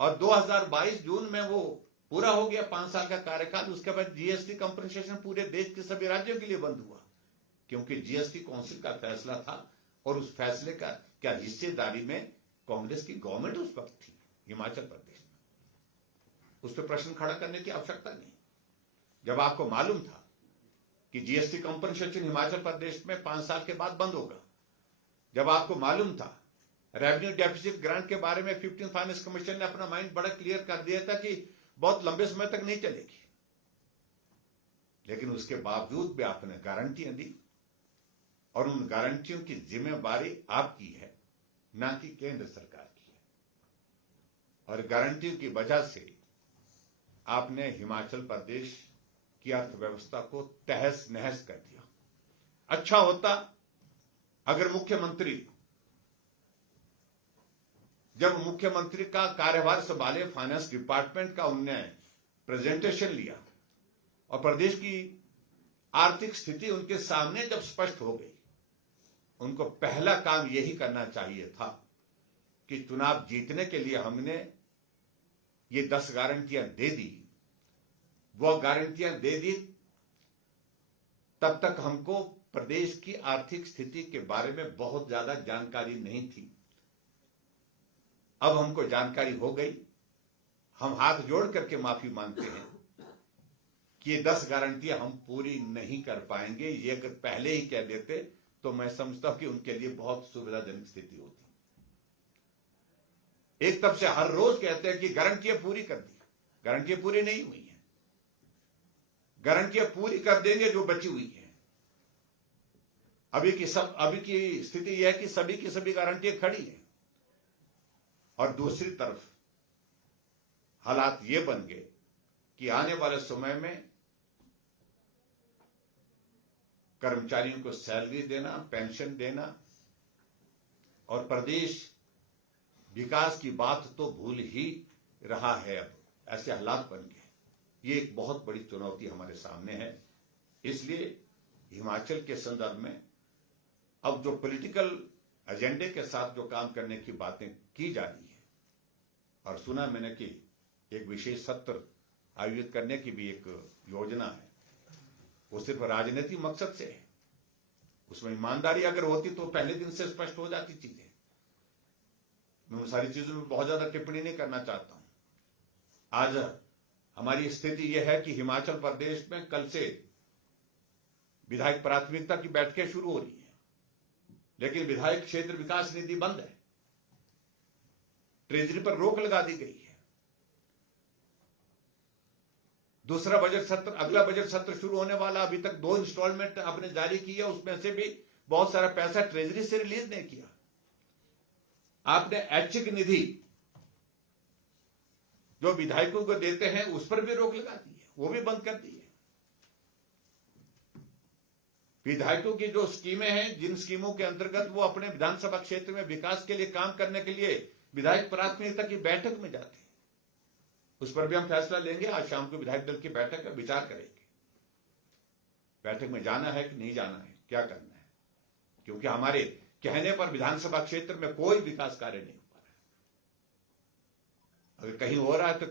और 2022 जून में वो पूरा हो गया 5 साल का कार्यकाल। उसके बाद जीएसटी कंपनसेशन पूरे देश के सभी राज्यों के लिए बंद हुआ, क्योंकि जीएसटी काउंसिल का फैसला था और उस फैसले का क्या हिस्सेदारी में कांग्रेस की गवर्नमेंट उस वक्त थी हिमाचल प्रदेश में। उस पर प्रश्न खड़ा करने की आवश्यकता नहीं। जब आपको मालूम था कि जीएसटी कंपनसेशन हिमाचल प्रदेश में 5 साल के बाद बंद होगा, जब आपको मालूम था रेवेन्यू डेफिसिट ग्रांट के बारे में 15 फाइनेंस कमीशन ने अपना माइंड बड़ा क्लियर कर दिया था कि बहुत लंबे समय तक नहीं चलेगी, लेकिन उसके बावजूद भी आपने गारंटियां दी और उन गारंटियों की जिम्मेवारी आपकी है, ना कि केंद्र सरकार की है। और गारंटियों की वजह से आपने हिमाचल प्रदेश की अर्थव्यवस्था को तहस नहस कर दिया। अच्छा होता अगर जब मुख्यमंत्री का कार्यभार संभाले, फाइनेंस डिपार्टमेंट का उनने प्रेजेंटेशन लिया और प्रदेश की आर्थिक स्थिति उनके सामने जब स्पष्ट हो गई, उनको पहला काम यही करना चाहिए था कि चुनाव जीतने के लिए हमने ये 10 गारंटियां दे दी, वह गारंटियां दे दी, तब तक हमको प्रदेश की आर्थिक स्थिति के बारे में बहुत ज्यादा जानकारी नहीं थी। अब हमको जानकारी हो गई। हम हाथ जोड़ करके माफी मांगते हैं कि ये 10 गारंटियां हम पूरी नहीं कर पाएंगे। ये अगर पहले ही कह देते तो मैं समझता हूं कि उनके लिए बहुत सुविधाजनक स्थिति होती। एक तरफ से हर रोज कहते हैं कि गारंटियां पूरी कर दी, गारंटियां पूरी नहीं हुई हैं। गारंटियां पूरी कर देंगे जो बची हुई है। अभी की स्थिति यह है कि सभी की सभी गारंटियां खड़ी हैं, और दूसरी तरफ हालात ये बन गए कि आने वाले समय में कर्मचारियों को सैलरी देना, पेंशन देना, और प्रदेश विकास की बात तो भूल ही रहा है। अब ऐसे हालात बन गए। ये एक बहुत बड़ी चुनौती हमारे सामने है। इसलिए हिमाचल के संदर्भ में अब जो पॉलिटिकल एजेंडे के साथ जो काम करने की बातें की जा रही है, और सुना मैंने कि एक विशेष सत्र आयोजित करने की भी एक योजना है, वो सिर्फ राजनीतिक मकसद से है। उसमें ईमानदारी अगर होती तो पहले दिन से स्पष्ट हो जाती चीजें। मैं उन सारी चीजों में बहुत ज्यादा टिप्पणी नहीं करना चाहता हूं। आज हमारी स्थिति यह है कि हिमाचल प्रदेश में कल से विधायक प्राथमिकता की बैठकें शुरू हो रही हैं, लेकिन विधायक क्षेत्र विकास निधि बंद है। ट्रेजरी पर रोक लगा दी गई है। दूसरा बजट सत्र, अगला बजट सत्र शुरू होने वाला, अभी तक 2 इंस्टॉलमेंट आपने जारी की है, उसमें से भी बहुत सारा पैसा ट्रेजरी से रिलीज नहीं किया। आपने ऐच्छिक निधि जो विधायकों को देते हैं उस पर भी रोक लगा दी है, वो भी बंद कर दी है। विधायकों की जो स्कीमें हैं, जिन स्कीमों के अंतर्गत वो अपने विधानसभा क्षेत्र में विकास के लिए काम करने के लिए विधायक प्राथमिकता की बैठक में जाते हैं, उस पर भी हम फैसला लेंगे। आज शाम को विधायक दल की बैठक है, विचार करेंगे बैठक में जाना है कि नहीं जाना है, क्या करना है, क्योंकि हमारे कहने पर विधानसभा क्षेत्र में कोई विकास कार्य नहीं हो पा रहा है। अगर कहीं हो रहा है तो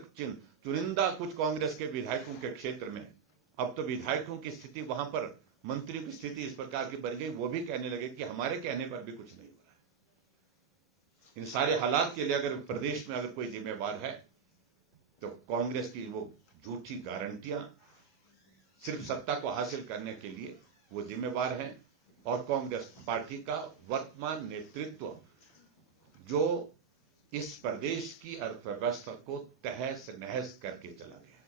चुनिंदा कुछ कांग्रेस के विधायकों के क्षेत्र में। अब तो विधायकों की स्थिति, वहां पर मंत्रियों की स्थिति इस प्रकार की बढ़ गई, वो भी कहने लगे कि हमारे कहने पर भी कुछ नहीं हो रहा है। इन सारे हालात के लिए अगर प्रदेश में अगर कोई जिम्मेवार है तो कांग्रेस की वो झूठी गारंटियां सिर्फ सत्ता को हासिल करने के लिए वो जिम्मेवार हैं, और कांग्रेस पार्टी का वर्तमान नेतृत्व जो इस प्रदेश की अर्थव्यवस्था को तहस नहस करके चला गया है।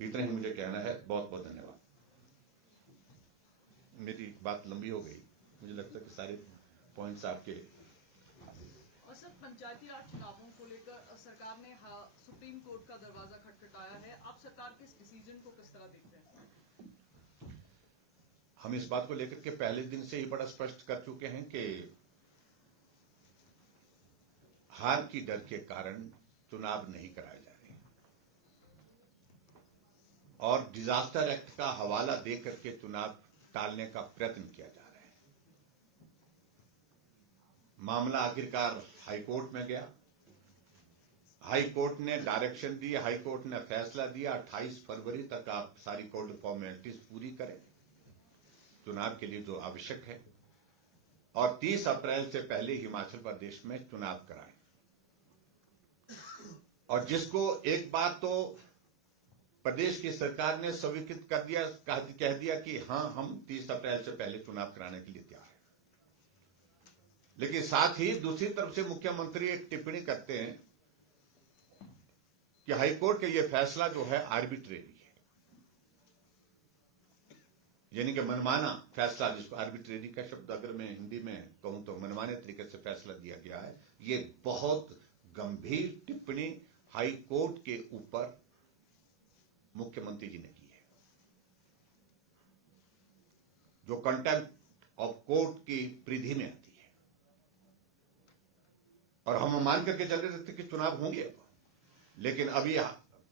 इतना ही मुझे कहना है। बहुत बहुत धन्यवाद। मेरी बात लंबी हो गई, मुझे लगता है कि सारे पॉइंट्स आपके। और सर, पंचायती राज चुनावों को लेकर सरकार ने सुप्रीम कोर्ट का दरवाजा खटखटाया है। आप सरकार के इस डिसीजन को किस तरह देखते हैं? हम इस बात को लेकर के पहले दिन से ही बड़ा स्पष्ट कर चुके हैं कि हार की डर के कारण चुनाव नहीं कराए जा रहे, और डिजास्टर एक्ट का हवाला देकर के चुनाव टालने का प्रयत्न किया जा रहा है। मामला आखिरकार हाईकोर्ट में गया। हाईकोर्ट ने डायरेक्शन दी, हाईकोर्ट ने फैसला दिया 28 फरवरी तक आप सारी कोर्ट फॉर्मेलिटीज पूरी करें चुनाव के लिए जो आवश्यक है, और 30 अप्रैल से पहले हिमाचल प्रदेश में चुनाव कराएं। और जिसको एक बार तो प्रदेश की सरकार ने स्वीकृत कर दिया, कह दिया कि हां हम 30 अप्रैल से पहले चुनाव कराने के लिए तैयार हैं, लेकिन साथ ही दूसरी तरफ से मुख्यमंत्री एक टिप्पणी करते हैं कि हाईकोर्ट का यह फैसला जो है आर्बिट्रेरी है, यानी कि मनमाना फैसला, जिसको आर्बिट्रेरी का शब्द अगर मैं हिंदी में कहूं तो मनमाने तरीके से फैसला दिया गया है। ये बहुत गंभीर टिप्पणी हाई कोर्ट के ऊपर मुख्यमंत्री जी ने की है, जो कंटेम्प्ट ऑफ कोर्ट की परिधि में आती है। और हम मान करके चल रहे थे कि चुनाव होंगे, लेकिन अभी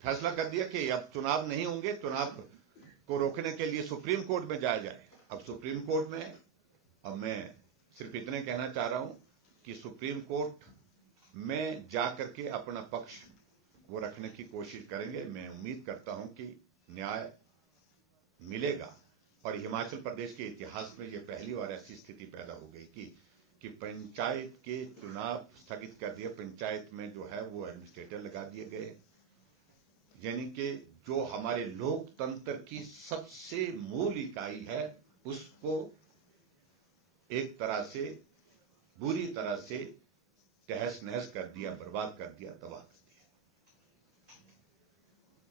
फैसला कर दिया कि अब चुनाव नहीं होंगे, चुनाव को रोकने के लिए सुप्रीम कोर्ट में जाया जाए। अब सुप्रीम कोर्ट में, अब मैं सिर्फ इतने कहना चाह रहा हूं कि सुप्रीम कोर्ट में जाकर के अपना पक्ष वो रखने की कोशिश करेंगे। मैं उम्मीद करता हूं कि न्याय मिलेगा। और हिमाचल प्रदेश के इतिहास में ये पहली बार ऐसी स्थिति पैदा हो गई कि पंचायत के चुनाव स्थगित कर दिए, पंचायत में जो है वो एडमिनिस्ट्रेटर लगा दिए गए। यानी कि जो हमारे लोकतंत्र की सबसे मूल इकाई है उसको एक तरह से बुरी तरह से तहस नहस कर दिया, बर्बाद कर दिया, तबाह कर दिया।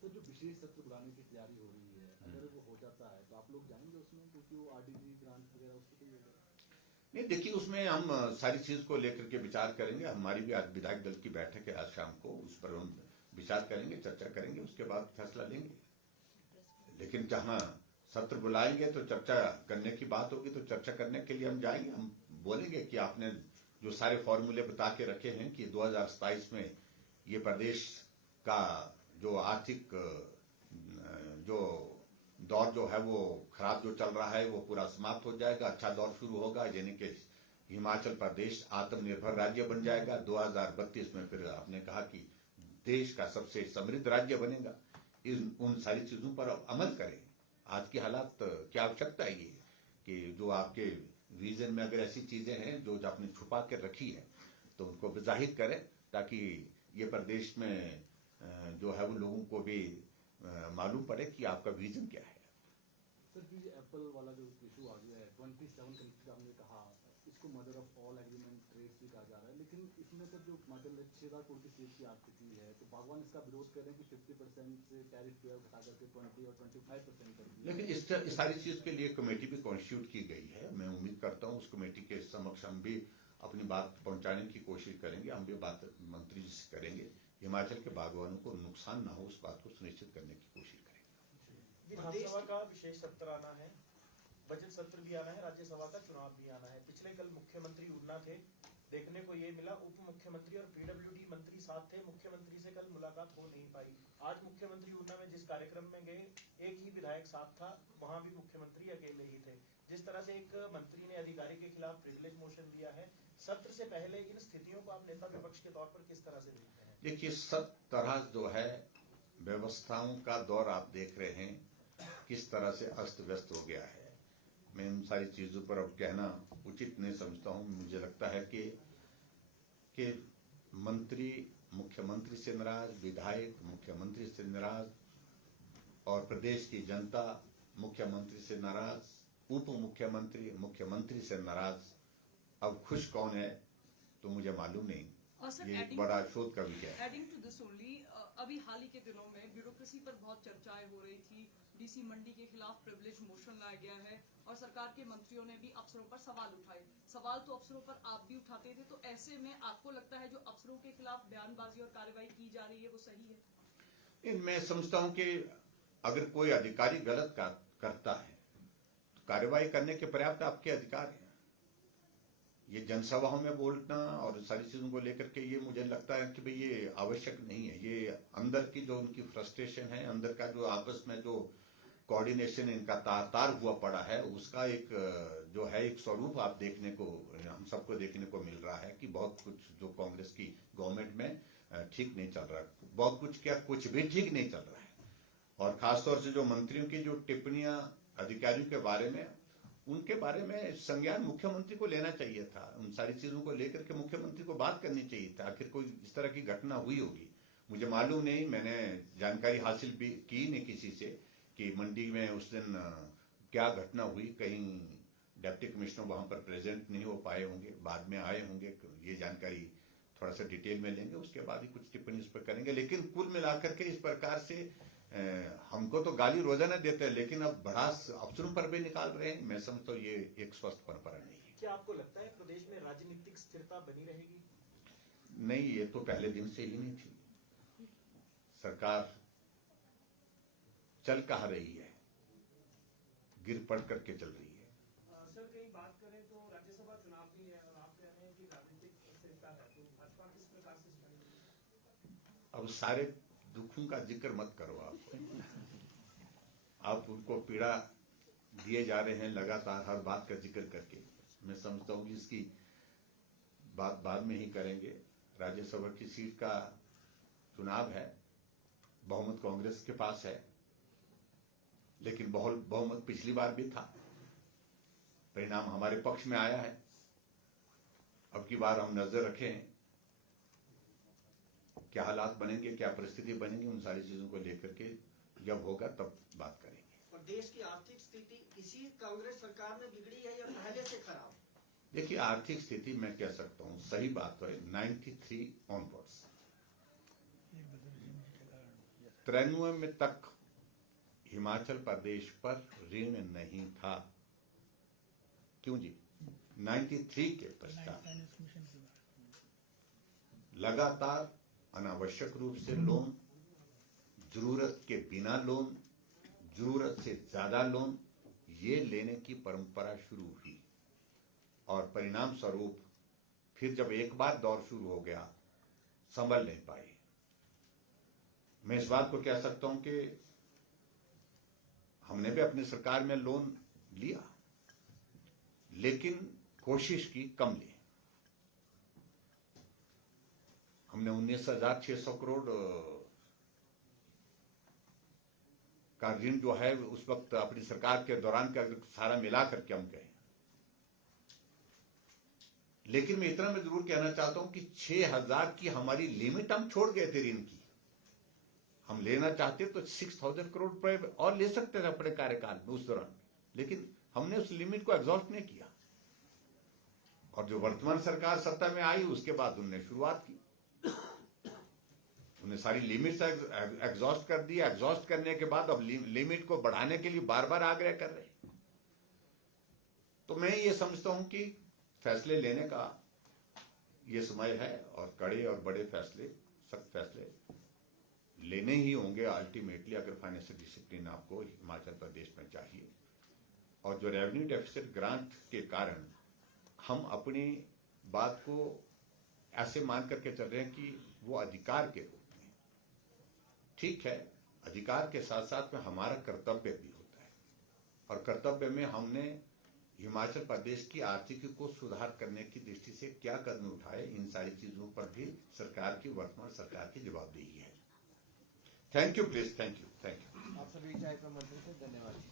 तो जो विशेष सत्र बुलाने की तैयारी हो रही है, अगर वो हो जाता है तो आप लोग जाएंगे उसमें, क्योंकि वो आरडीजी ग्रांट वगैरह उसके लिए होगा? नहीं, देखिए उसमें हम सारी चीज को लेकर के विचार करेंगे। हमारी भी आज विधायक दल की बैठक है आज शाम को, उस पर हम विचार करेंगे, चर्चा करेंगे, उसके बाद फैसला लेंगे। लेकिन जहां सत्र बुलाएंगे तो चर्चा करने की बात होगी, तो चर्चा करने के लिए हम जाएंगे। हम बोलेंगे कि आपने जो सारे फॉर्मूले बता के रखे हैं कि 2027 में ये प्रदेश का जो आर्थिक जो दौर जो है वो खराब जो चल रहा है वो पूरा समाप्त हो जाएगा, अच्छा दौर शुरू होगा, यानी कि हिमाचल प्रदेश आत्मनिर्भर राज्य बन जाएगा। 2032 में फिर आपने कहा कि देश का सबसे समृद्ध राज्य बनेगा। उन सारी चीजों पर अमल करें। आज की हालात की आवश्यकता है ये कि जो आपके विजन में अगर ऐसी चीजें हैं जो आपने छुपा के रखी है तो उनको जाहिर करें, ताकि ये प्रदेश में जो है वो लोगों को भी मालूम पड़े कि आपका विजन क्या है। सर कि एप्पल वाला जो इशू आ गया है, 27 कंट्री का हमने कहा, इसको mother of all agreement trades भी कहा जा रहा है, लेकिन इसमें सर जो हिमाचल 6,000 करोड़ की सेब की आपूर्ति है, तो बागवान इसका विरोध कर रहे हैं कि 50% से टैरिफ फेयर घटा करके 20 और 25% कर दिया। लेकिन इस सारी चीज के लिए कमेटी भी कॉन्स्टिट्यूट की गई है। मैं उम्मीद करता हूं उस कमेटी के समक्ष हम भी अपनी बात पहुंचाने की कोशिश करेंगे। हम भी बात मंत्री जी से करेंगे, हिमाचल के बागवानों को नुकसान ना हो उस बात को सुनिश्चित करने की कोशिश करेंगे। विधानसभा का विशेष सत्र आना है, बजट सत्र भी आना है, राज्यसभा का चुनाव भी आना है। पिछले कल मुख्यमंत्री ऊना थे, देखने को ये मिला उप मुख्यमंत्री और पीडब्ल्यूडी मंत्री साथ थे, मुख्यमंत्री से कल मुलाकात हो नहीं पाई। आज मुख्यमंत्री ऊना में जिस कार्यक्रम में गए, एक ही विधायक साथ था, वहां भी मुख्यमंत्री अकेले ही थे। जिस तरह से एक मंत्री ने अधिकारी के खिलाफ प्रिविलेज मोशन दिया है, सत्र से पहले इन स्थितियों को आप नेता विपक्ष के तौर पर किस तरह से देखते हैं? देखिए, सब तरह जो है व्यवस्थाओं का दौर आप देख रहे हैं किस तरह से अस्त व्यस्त हो गया है। मैं इन सारी चीजों पर अब कहना उचित नहीं समझता हूं। मुझे लगता है कि मंत्री मुख्यमंत्री से नाराज, विधायक मुख्यमंत्री से नाराज और प्रदेश की जनता मुख्यमंत्री से नाराज, उप मुख्यमंत्री मुख्यमंत्री से नाराज। अब खुश कौन है तो मुझे मालूम नहीं। ये एक बड़ा शोध का विषय है। एडिंग टू दिस ओनली, अभी हाल ही के दिनों में ब्यूरोक्रेसी पर बहुत चर्चाएं हो रही थी। डीसी मंडी के खिलाफ प्रिविलेज मोशन लाया गया है और सरकार के मंत्रियों ने भी अफसरों पर सवाल उठाए। सवाल तो अफसरों पर आप भी उठाते थे, तो ऐसे में आपको लगता है जो अफसरों के खिलाफ बयानबाजी और कार्रवाई की जा रही है वो सही है? मैं समझता हूं कि अगर कोई अधिकारी गलत करता है तो कार्रवाई करने के पर्याप्त आपके अधिकार हैं। ये जनसभाओं में बोलना और सारी चीजों को लेकर के ये मुझे लगता है कि भाई ये आवश्यक नहीं है। ये अंदर की जो उनकी फ्रस्ट्रेशन है, अंदर का जो आपस में जो कोऑर्डिनेशन इनका तार हुआ पड़ा है, उसका एक जो है एक स्वरूप आप देखने को हम सबको देखने को मिल रहा है कि बहुत कुछ जो कांग्रेस की गवर्नमेंट में ठीक नहीं चल रहा। बहुत कुछ क्या, कुछ भी ठीक नहीं चल रहा है। और खासतौर से जो मंत्रियों की जो टिप्पणियां अधिकारियों के बारे में, उनके बारे में संज्ञान मुख्यमंत्री को लेना चाहिए था। उन सारी चीजों को लेकर के मुख्यमंत्री को बात करनी चाहिए था। आखिर कोई इस तरह की घटना हुई होगी, मुझे मालूम नहीं, मैंने जानकारी हासिल भी की नहीं किसी से कि मंडी में उस दिन क्या घटना हुई। कहीं डिप्टी कमिश्नर वहां पर प्रेजेंट नहीं हो पाए होंगे, बाद में आए होंगे। ये जानकारी थोड़ा सा डिटेल में लेंगे, उसके बाद ही कुछ टिप्पणी उस पर करेंगे। लेकिन कुल मिलाकर के इस प्रकार से हमको तो गाली रोजाना देते हैं, लेकिन अब भड़ास अफसरों पर भी निकाल रहे हैं। मैं समझता हूँ ये एक स्वस्थ परंपरा नहीं है। क्या आपको लगता है प्रदेश में राजनीतिक स्थिरता बनी रहेगी? नहीं, ये तो पहले दिन से ही नहीं थी। सरकार चल कहाँ रही है, गिर पड़ करके चल रही है। सर कहीं बात करें तो राज्यसभा चुनाव भी है और आप कह रहे हैं कि राजनीतिक स्थिरता है, तो भाजपा किस प्रकार से? अब सारे दुखों का जिक्र मत करो। आप उनको पीड़ा दिए जा रहे हैं लगातार हर बात का जिक्र करके। मैं समझता हूँ कि इसकी बात बाद में ही करेंगे। राज्यसभा की सीट का चुनाव है, बहुमत कांग्रेस के पास है, लेकिन बहुमत पिछली बार भी था, परिणाम हमारे पक्ष में आया है। अब की बार हम नजर रखें क्या हालात बनेंगे, क्या परिस्थिति बनेगी, उन सारी चीजों को लेकर के जब होगा तब बात करेंगे। और देश की आर्थिक स्थिति इसी कांग्रेस सरकार में बिगड़ी है या पहले से खराब? देखिए, आर्थिक स्थिति मैं कह सकता हूं, सही बात है, 93 ऑनवर्ड्स 93 में तक हिमाचल प्रदेश पर ऋण नहीं था। क्यों जी? 93 के पश्चात लगातार अनावश्यक रूप से लोन, जरूरत के बिना लोन, जरूरत से ज्यादा लोन, ये लेने की परंपरा शुरू हुई और परिणाम स्वरूप फिर जब एक बार दौर शुरू हो गया, संभल नहीं पाई। मैं इस बात को कह सकता हूं कि हमने भी अपनी सरकार में लोन लिया, लेकिन कोशिश की कम ली। हमने 19,600 करोड़ का ऋण जो है उस वक्त अपनी सरकार के दौरान का सारा मिला करके हम कहें। लेकिन मैं इतना मैं जरूर कहना चाहता हूं कि 6,000 की हमारी लिमिट हम छोड़ गए थे ऋण की। हम लेना चाहते तो 6,000 करोड़ रुपए और ले सकते थे अपने कार्यकाल में उस दौरान, लेकिन हमने उस लिमिट को एग्जॉस्ट नहीं किया। और जो वर्तमान सरकार सत्ता में आई उसके बाद उन्होंने शुरुआत की, उन्हें सारी लिमिट्स एग्जॉस्ट कर दी। एग्जॉस्ट करने के बाद अब लिमिट को बढ़ाने के लिए बार बार आग्रह कर रहे हैं। तो मैं ये समझता हूं कि फैसले लेने का ये समय है और कड़े और बड़े फैसले, सख्त फैसले लेने ही होंगे अल्टीमेटली, अगर फाइनेंशियल डिसिप्लिन आपको हिमाचल प्रदेश में चाहिए। और जो रेवेन्यू डेफिसिट ग्रांट के कारण हम अपनी बात को ऐसे मान करके चल रहे हैं कि वो अधिकार के रूप में, ठीक है, अधिकार के साथ साथ में हमारा कर्तव्य भी होता है। और कर्तव्य में हमने हिमाचल प्रदेश की आर्थिकी को सुधार करने की दृष्टि से क्या कदम उठाए, इन सारी चीजों पर भी सरकार की, वर्तमान सरकार की जवाबदेही है। Thank you please, thank you. आप सभी चाय प्रमंत्रण से धन्यवाद।